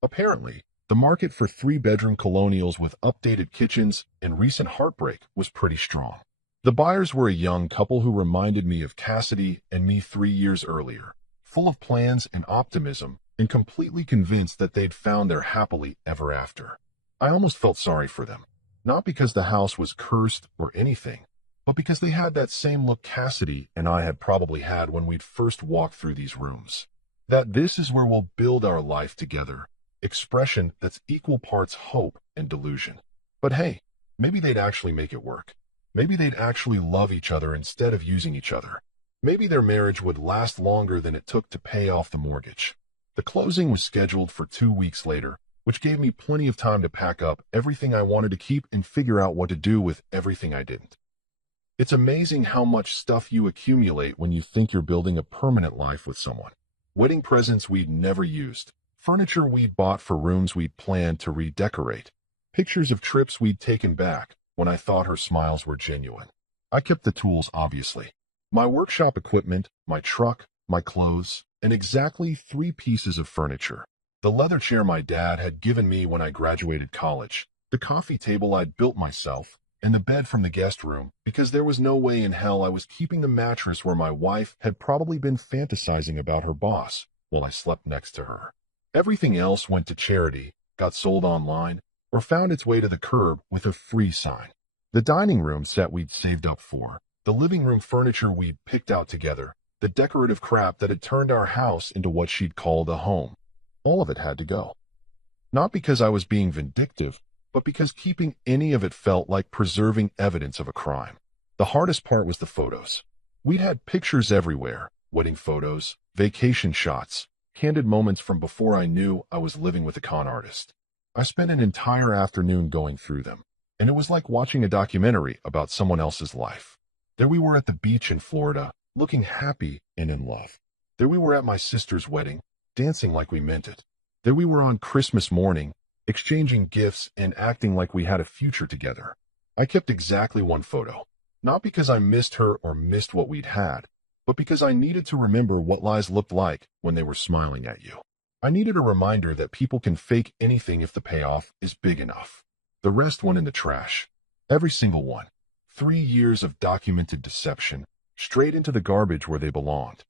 Apparently, the market for three-bedroom colonials with updated kitchens and recent heartbreak was pretty strong. The buyers were a young couple who reminded me of Cassidy and me 3 years earlier, full of plans and optimism, and completely convinced that they'd found their happily ever after. I almost felt sorry for them, not because the house was cursed or anything, but because they had that same look Cassidy and I had probably had when we'd first walked through these rooms. That this is where we'll build our life together, expression that's equal parts hope and delusion. But hey, maybe they'd actually make it work. Maybe they'd actually love each other instead of using each other. Maybe their marriage would last longer than it took to pay off the mortgage. The closing was scheduled for 2 weeks later, which gave me plenty of time to pack up everything I wanted to keep and figure out what to do with everything I didn't. It's amazing how much stuff you accumulate when you think you're building a permanent life with someone. Wedding presents we'd never used, furniture we'd bought for rooms we'd planned to redecorate, pictures of trips we'd taken back when I thought her smiles were genuine. I kept the tools, obviously. My workshop equipment, my truck, my clothes, and exactly 3 pieces of furniture. The leather chair my dad had given me when I graduated college, the coffee table I'd built myself, and the bed from the guest room, because there was no way in hell I was keeping the mattress where my wife had probably been fantasizing about her boss while I slept next to her. Everything else went to charity, got sold online, or found its way to the curb with a free sign. The dining room set we'd saved up for, the living room furniture we'd picked out together, the decorative crap that had turned our house into what she'd called a home. All of it had to go. Not because I was being vindictive, but because keeping any of it felt like preserving evidence of a crime. The hardest part was the photos. We'd had pictures everywhere, wedding photos, vacation shots, candid moments from before I knew I was living with a con artist. I spent an entire afternoon going through them, and it was like watching a documentary about someone else's life. There we were at the beach in Florida, looking happy and in love. There we were at my sister's wedding, dancing like we meant it. There we were on Christmas morning, exchanging gifts and acting like we had a future together. I kept exactly one photo, not because I missed her or missed what we'd had, but because I needed to remember what lies looked like when they were smiling at you. I needed a reminder that people can fake anything if the payoff is big enough. The rest went in the trash. Every single one. 3 years of documented deception, straight into the garbage where they belonged.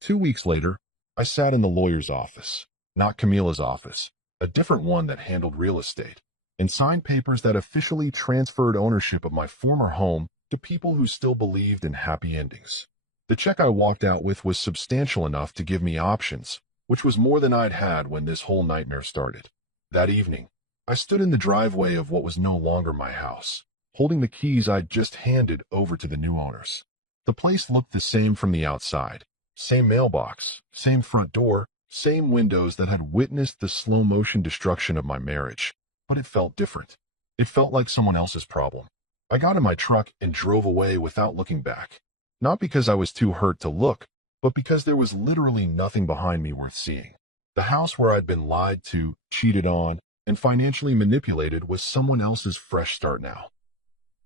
2 weeks later, I sat in the lawyer's office, not Camila's office, a different one that handled real estate, and signed papers that officially transferred ownership of my former home to people who still believed in happy endings. The check I walked out with was substantial enough to give me options, which was more than I'd had when this whole nightmare started. That evening, I stood in the driveway of what was no longer my house, holding the keys I'd just handed over to the new owners. The place looked the same from the outside. Same mailbox, same front door, same windows that had witnessed the slow-motion destruction of my marriage. But it felt different. It felt like someone else's problem. I got in my truck and drove away without looking back. Not because I was too hurt to look, but because there was literally nothing behind me worth seeing. The house where I'd been lied to, cheated on, and financially manipulated was someone else's fresh start now.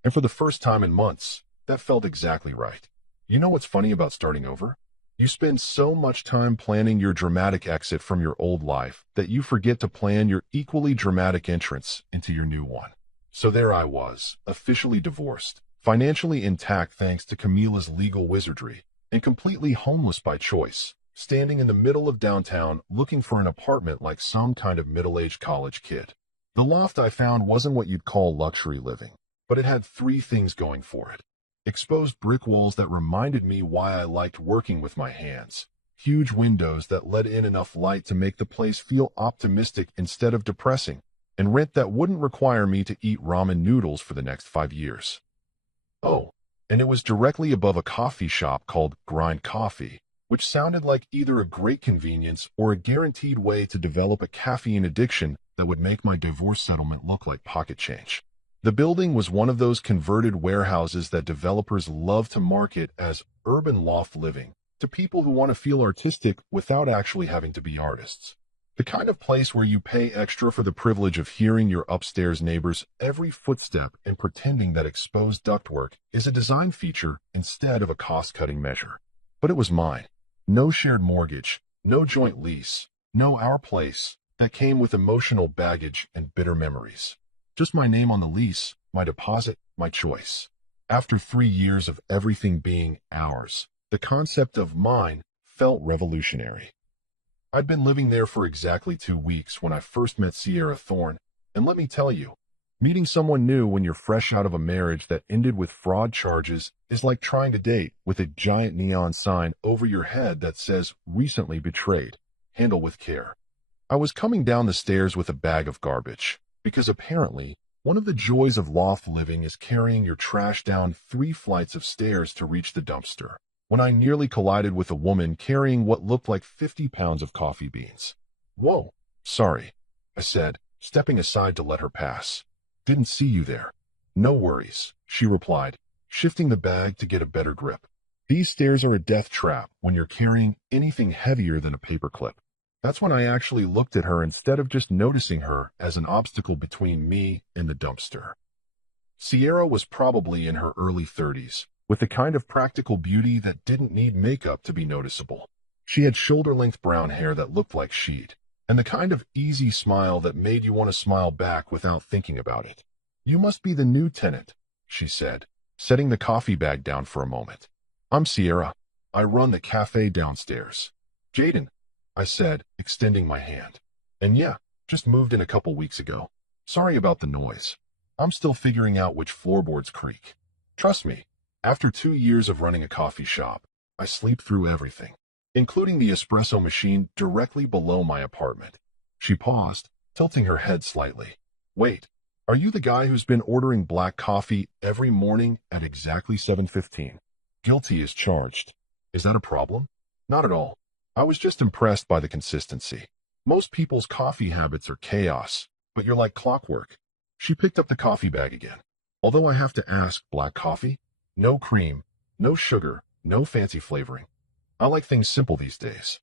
And for the first time in months, that felt exactly right. You know what's funny about starting over? You spend so much time planning your dramatic exit from your old life that you forget to plan your equally dramatic entrance into your new one. So there I was, officially divorced, financially intact thanks to Camila's legal wizardry, and completely homeless by choice, standing in the middle of downtown looking for an apartment like some kind of middle-aged college kid. The loft I found wasn't what you'd call luxury living, but it had 3 things going for it. Exposed brick walls that reminded me why I liked working with my hands, huge windows that let in enough light to make the place feel optimistic instead of depressing, and rent that wouldn't require me to eat ramen noodles for the next 5 years. Oh, and it was directly above a coffee shop called Grind Coffee, which sounded like either a great convenience or a guaranteed way to develop a caffeine addiction that would make my divorce settlement look like pocket change. The building was one of those converted warehouses that developers love to market as urban loft living to people who want to feel artistic without actually having to be artists. The kind of place where you pay extra for the privilege of hearing your upstairs neighbor's every footstep and pretending that exposed ductwork is a design feature instead of a cost-cutting measure. But it was mine. No shared mortgage, no joint lease, no our place that came with emotional baggage and bitter memories. Just my name on the lease, my deposit, my choice. After 3 years of everything being ours, the concept of mine felt revolutionary. I'd been living there for exactly 2 weeks when I first met Sierra Thorne, and let me tell you, meeting someone new when you're fresh out of a marriage that ended with fraud charges is like trying to date with a giant neon sign over your head that says, "Recently betrayed. Handle with care." I was coming down the stairs with a bag of garbage, because apparently, one of the joys of loft living is carrying your trash down 3 flights of stairs to reach the dumpster, when I nearly collided with a woman carrying what looked like 50 pounds of coffee beans. "Whoa, sorry," I said, stepping aside to let her pass. "Didn't see you there." "No worries," she replied, shifting the bag to get a better grip. These stairs are a death trap when you're carrying anything heavier than a paperclip. That's when I actually looked at her instead of just noticing her as an obstacle between me and the dumpster. Sierra was probably in her early 30s, with the kind of practical beauty that didn't need makeup to be noticeable. She had shoulder-length brown hair that looked like she'd, and the kind of easy smile that made you want to smile back without thinking about it. "You must be the new tenant," she said, setting the coffee bag down for a moment. "I'm Sierra. I run the cafe downstairs." "Jaden," I said, extending my hand. "And yeah, just moved in a couple weeks ago. Sorry about the noise. I'm still figuring out which floorboards creak. Trust me, after 2 years of running a coffee shop, I sleep through everything, including the espresso machine directly below my apartment." She paused, tilting her head slightly. "Wait, are you the guy who's been ordering black coffee every morning at exactly 7:15? Guilty as charged. Is that a problem?" "Not at all. I was just impressed by the consistency. Most people's coffee habits are chaos, but you're like clockwork." She picked up the coffee bag again. "Although I have to ask, black coffee? No cream, no sugar, no fancy flavoring. I like things simple these days."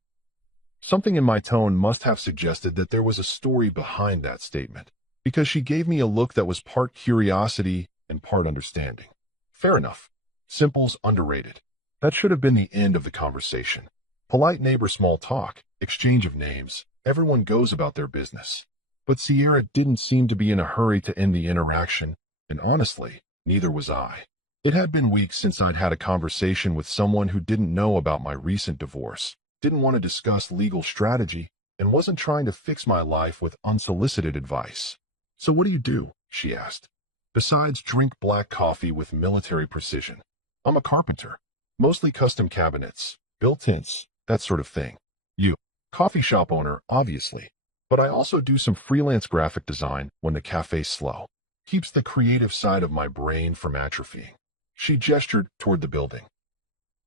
Something in my tone must have suggested that there was a story behind that statement, because she gave me a look that was part curiosity and part understanding. Fair enough. Simple's underrated. That should have been the end of the conversation. Polite neighbor small talk, exchange of names, everyone goes about their business. But Sierra didn't seem to be in a hurry to end the interaction, and honestly, neither was I. It had been weeks since I'd had a conversation with someone who didn't know about my recent divorce, didn't want to discuss legal strategy, and wasn't trying to fix my life with unsolicited advice. "So what do?" she asked. "Besides drink black coffee with military precision." "I'm a carpenter. Mostly custom cabinets, built-ins, that sort of thing." "You?" "Coffee shop owner, obviously. But I also do some freelance graphic design when the cafe's slow. Keeps the creative side of my brain from atrophying." She gestured toward the building.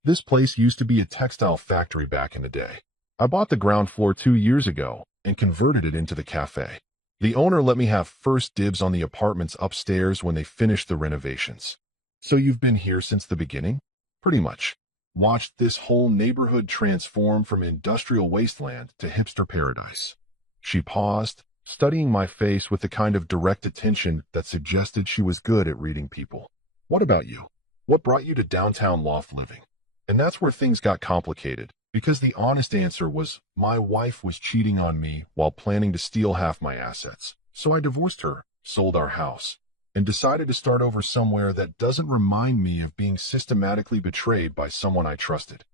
"This place used to be a textile factory back in the day. I bought the ground floor 2 years ago and converted it into the cafe. The owner let me have first dibs on the apartments upstairs when they finished the renovations." "So you've been here since the beginning?" "Pretty much. Watched this whole neighborhood transform from industrial wasteland to hipster paradise." She paused, studying my face with the kind of direct attention that suggested she was good at reading people. "What about you? What brought you to downtown loft living?" And that's where things got complicated, because the honest answer was my wife was cheating on me while planning to steal half my assets. So I divorced her, sold our house, and decided to start over somewhere that doesn't remind me of being systematically betrayed by someone I trusted.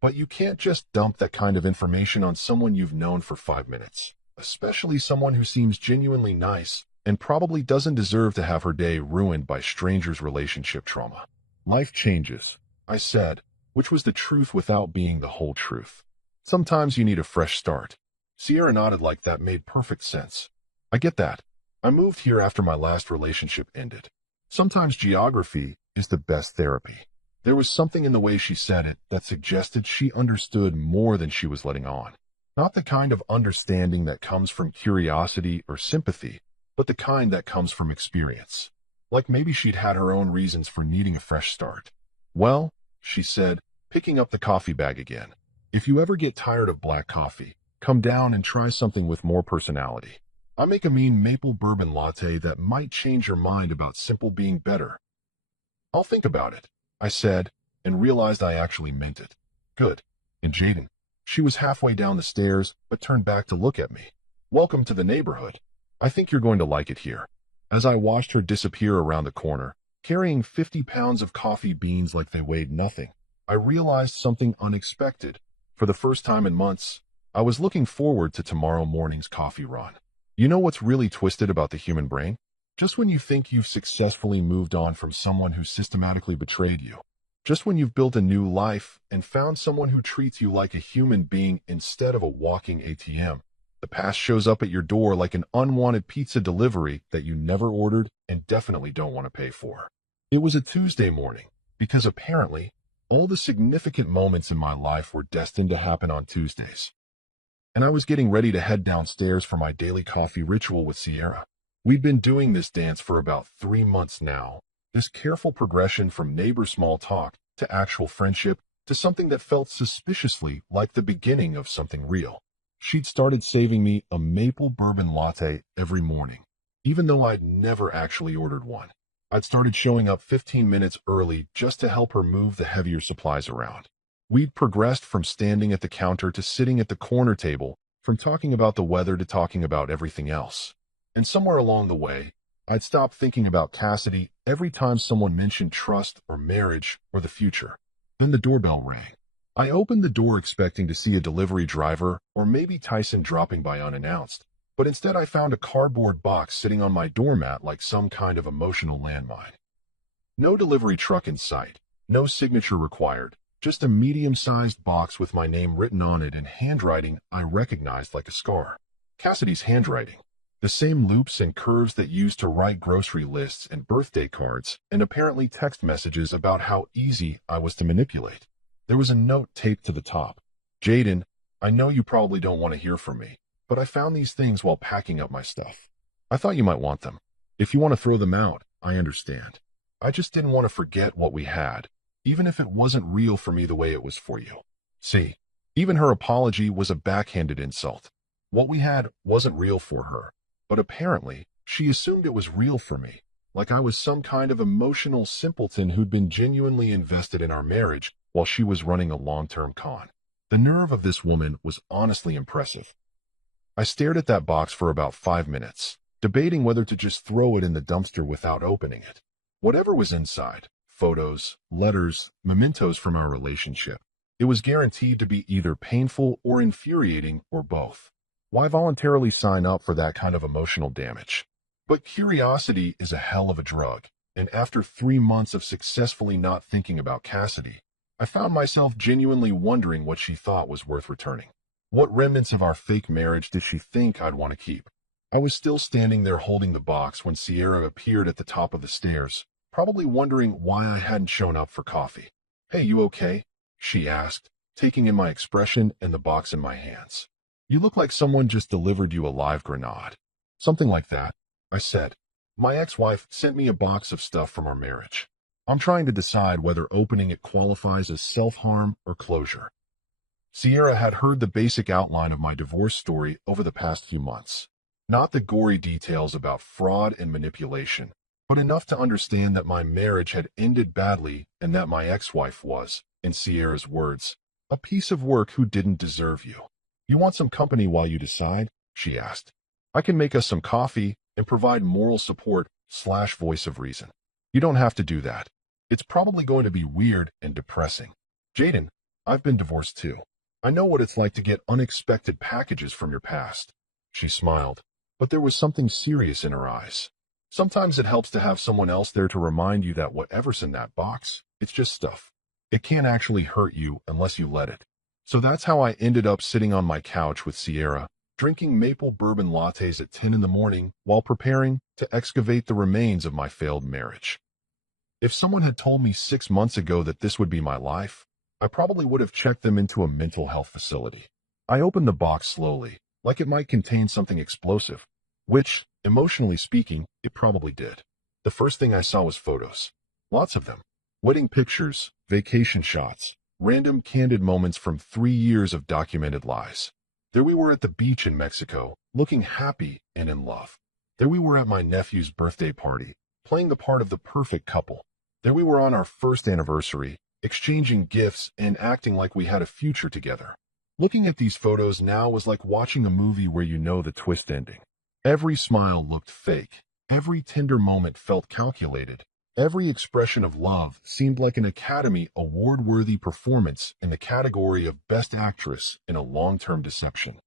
But you can't just dump that kind of information on someone you've known for 5 minutes, especially someone who seems genuinely nice and probably doesn't deserve to have her day ruined by strangers' relationship trauma. "Life changes," I said, which was the truth without being the whole truth. Sometimes you need a fresh start. Sierra nodded like that made perfect sense. I get that. I moved here after my last relationship ended. Sometimes geography is the best therapy. There was something in the way she said it that suggested she understood more than she was letting on. Not the kind of understanding that comes from curiosity or sympathy, but the kind that comes from experience. Like maybe she'd had her own reasons for needing a fresh start. Well, she said, picking up the coffee bag again, if you ever get tired of black coffee, come down and try something with more personality. I make a mean maple bourbon latte that might change your mind about simple being better. I'll think about it, I said, and realized I actually meant it. Good. And Jaden. She was halfway down the stairs, but turned back to look at me. Welcome to the neighborhood. I think you're going to like it here. As I watched her disappear around the corner, carrying 50 pounds of coffee beans like they weighed nothing, I realized something unexpected. For the first time in months, I was looking forward to tomorrow morning's coffee run. You know what's really twisted about the human brain? Just when you think you've successfully moved on from someone who systematically betrayed you, just when you've built a new life and found someone who treats you like a human being instead of a walking ATM, the past shows up at your door like an unwanted pizza delivery that you never ordered and definitely don't want to pay for. It was a Tuesday morning, because apparently, all the significant moments in my life were destined to happen on Tuesdays. And I was getting ready to head downstairs for my daily coffee ritual with Sierra. We'd been doing this dance for about 3 months now, this careful progression from neighbor small talk to actual friendship to something that felt suspiciously like the beginning of something real. She'd started saving me a maple bourbon latte every morning, even though I'd never actually ordered one. I'd started showing up 15 minutes early just to help her move the heavier supplies around. We'd progressed from standing at the counter to sitting at the corner table, from talking about the weather to talking about everything else. And somewhere along the way, I'd stopped thinking about Cassidy every time someone mentioned trust or marriage or the future. Then the doorbell rang. I opened the door expecting to see a delivery driver or maybe Tyson dropping by unannounced, but instead I found a cardboard box sitting on my doormat like some kind of emotional landmine. No delivery truck in sight, no signature required, just a medium-sized box with my name written on it in handwriting I recognized like a scar. Cassidy's handwriting. The same loops and curves that used to write grocery lists and birthday cards, and apparently text messages about how easy I was to manipulate. There was a note taped to the top. Jaden, I know you probably don't want to hear from me, but I found these things while packing up my stuff. I thought you might want them. If you want to throw them out, I understand. I just didn't want to forget what we had, even if it wasn't real for me the way it was for you. See, even her apology was a backhanded insult. What we had wasn't real for her. But apparently, she assumed it was real for me, like I was some kind of emotional simpleton who'd been genuinely invested in our marriage while she was running a long-term con. The nerve of this woman was honestly impressive. I stared at that box for about 5 minutes, debating whether to just throw it in the dumpster without opening it. Whatever was inside, photos, letters, mementos from our relationship, it was guaranteed to be either painful or infuriating or both. Why voluntarily sign up for that kind of emotional damage? But curiosity is a hell of a drug, and after 3 months of successfully not thinking about Cassidy, I found myself genuinely wondering what she thought was worth returning. What remnants of our fake marriage did she think I'd want to keep? I was still standing there holding the box when Sierra appeared at the top of the stairs, probably wondering why I hadn't shown up for coffee. Hey, you okay? She asked, taking in my expression and the box in my hands. You look like someone just delivered you a live grenade. Something like that, I said. My ex-wife sent me a box of stuff from our marriage. I'm trying to decide whether opening it qualifies as self-harm or closure. Sierra had heard the basic outline of my divorce story over the past few months. Not the gory details about fraud and manipulation, but enough to understand that my marriage had ended badly and that my ex-wife was, in Sierra's words, a piece of work who didn't deserve you. You want some company while you decide? She asked. I can make us some coffee and provide moral support / voice of reason. You don't have to do that. It's probably going to be weird and depressing. Jaden, I've been divorced too. I know what it's like to get unexpected packages from your past. She smiled, but there was something serious in her eyes. Sometimes it helps to have someone else there to remind you that whatever's in that box, it's just stuff. It can't actually hurt you unless you let it. So that's how I ended up sitting on my couch with Sierra, drinking maple bourbon lattes at 10 in the morning while preparing to excavate the remains of my failed marriage. If someone had told me 6 months ago that this would be my life, I probably would have checked them into a mental health facility. I opened the box slowly, like it might contain something explosive, which, emotionally speaking, it probably did. The first thing I saw was photos. Lots of them. Wedding pictures, vacation shots, random candid moments from 3 years of documented lies. There we were at the beach in Mexico, looking happy and in love. There we were at my nephew's birthday party, playing the part of the perfect couple. There we were on our first anniversary, exchanging gifts and acting like we had a future together. Looking at these photos now was like watching a movie where you know the twist ending. Every smile looked fake. Every tender moment felt calculated. Every expression of love seemed like an Academy Award-worthy performance in the category of Best Actress in a long-term deception.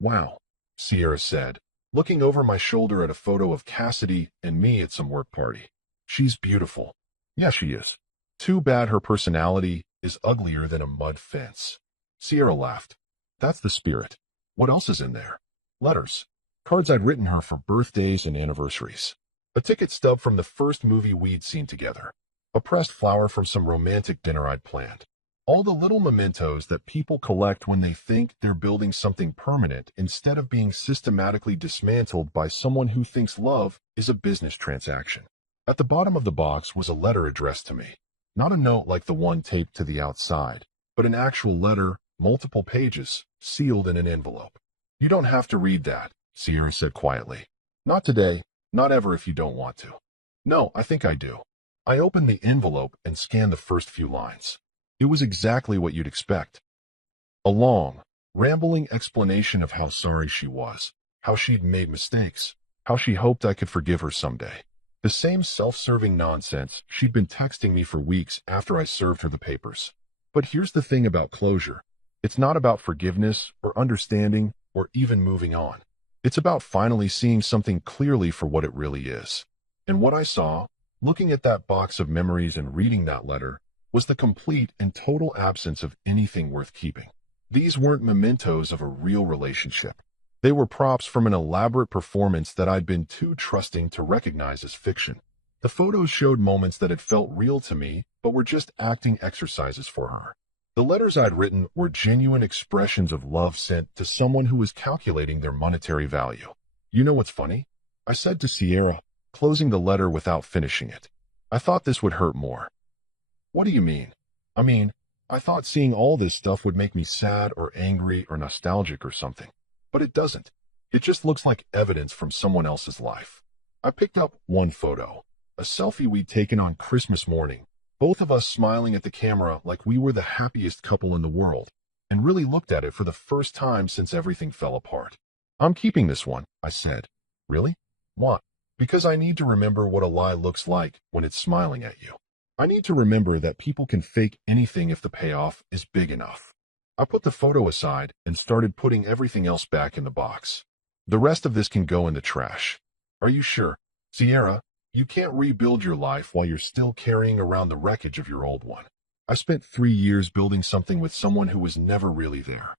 Wow, Sierra said, looking over my shoulder at a photo of Cassidy and me at some work party. She's beautiful. Yeah, she is. Too bad her personality is uglier than a mud fence. Sierra laughed. That's the spirit. What else is in there? Letters. Cards I'd written her for birthdays and anniversaries. A ticket stub from the first movie we'd seen together. A pressed flower from some romantic dinner I'd planned. All the little mementos that people collect when they think they're building something permanent instead of being systematically dismantled by someone who thinks love is a business transaction. At the bottom of the box was a letter addressed to me. Not a note like the one taped to the outside, but an actual letter, multiple pages, sealed in an envelope. You don't have to read that, Sierra said quietly. Not today, not ever if you don't want to. No, I think I do. I opened the envelope and scanned the first few lines. It was exactly what you'd expect. A long, rambling explanation of how sorry she was, how she'd made mistakes, how she hoped I could forgive her someday. The same self-serving nonsense she'd been texting me for weeks after I served her the papers. But here's the thing about closure. It's not about forgiveness or understanding or even moving on. It's about finally seeing something clearly for what it really is. And what I saw, looking at that box of memories and reading that letter, was the complete and total absence of anything worth keeping. These weren't mementos of a real relationship. They were props from an elaborate performance that I'd been too trusting to recognize as fiction. The photos showed moments that had felt real to me, but were just acting exercises for her. The letters I'd written were genuine expressions of love sent to someone who was calculating their monetary value. You know what's funny? I said to Sierra, closing the letter without finishing it. I thought this would hurt more. What do you mean? I thought seeing all this stuff would make me sad or angry or nostalgic or something. But it doesn't. It just looks like evidence from someone else's life. I picked up one photo, a selfie we'd taken on Christmas morning, both of us smiling at the camera like we were the happiest couple in the world, and really looked at it for the first time since everything fell apart. I'm keeping this one, I said. Really? Why? Because I need to remember what a lie looks like when it's smiling at you. I need to remember that people can fake anything if the payoff is big enough. I put the photo aside and started putting everything else back in the box. The rest of this can go in the trash. Are you sure? Sierra, you can't rebuild your life while you're still carrying around the wreckage of your old one. I spent 3 years building something with someone who was never really there.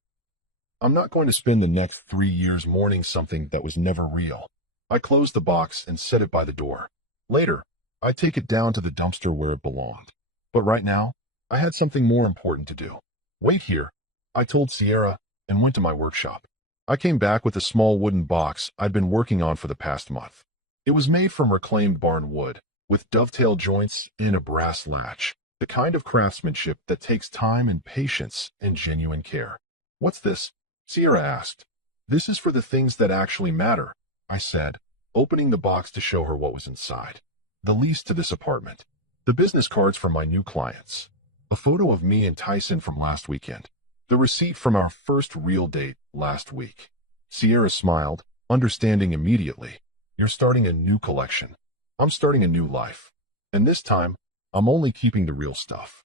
I'm not going to spend the next 3 years mourning something that was never real. I closed the box and set it by the door. Later, I'd take it down to the dumpster where it belonged. But right now, I had something more important to do. Wait here, I told Sierra, and went to my workshop. I came back with a small wooden box I'd been working on for the past month. It was made from reclaimed barn wood, with dovetail joints and a brass latch, the kind of craftsmanship that takes time and patience and genuine care. What's this? Sierra asked. This is for the things that actually matter, I said, opening the box to show her what was inside. The lease to this apartment. The business cards from my new clients. A photo of me and Tyson from last weekend. The receipt from our first real date last week. Sierra smiled, understanding immediately. You're starting a new collection. I'm starting a new life. And this time, I'm only keeping the real stuff.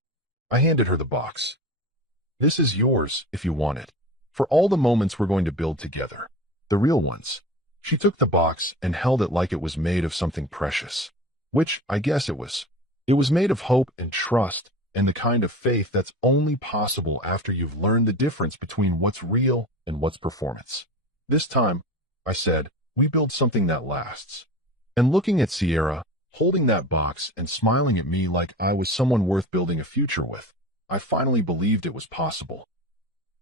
I handed her the box. This is yours if you want it. For all the moments we're going to build together. The real ones. She took the box and held it like it was made of something precious. Which, I guess it was. It was made of hope and trust and the kind of faith that's only possible after you've learned the difference between what's real and what's performance. This time, I said, we build something that lasts. And looking at Sierra, holding that box and smiling at me like I was someone worth building a future with, I finally believed it was possible.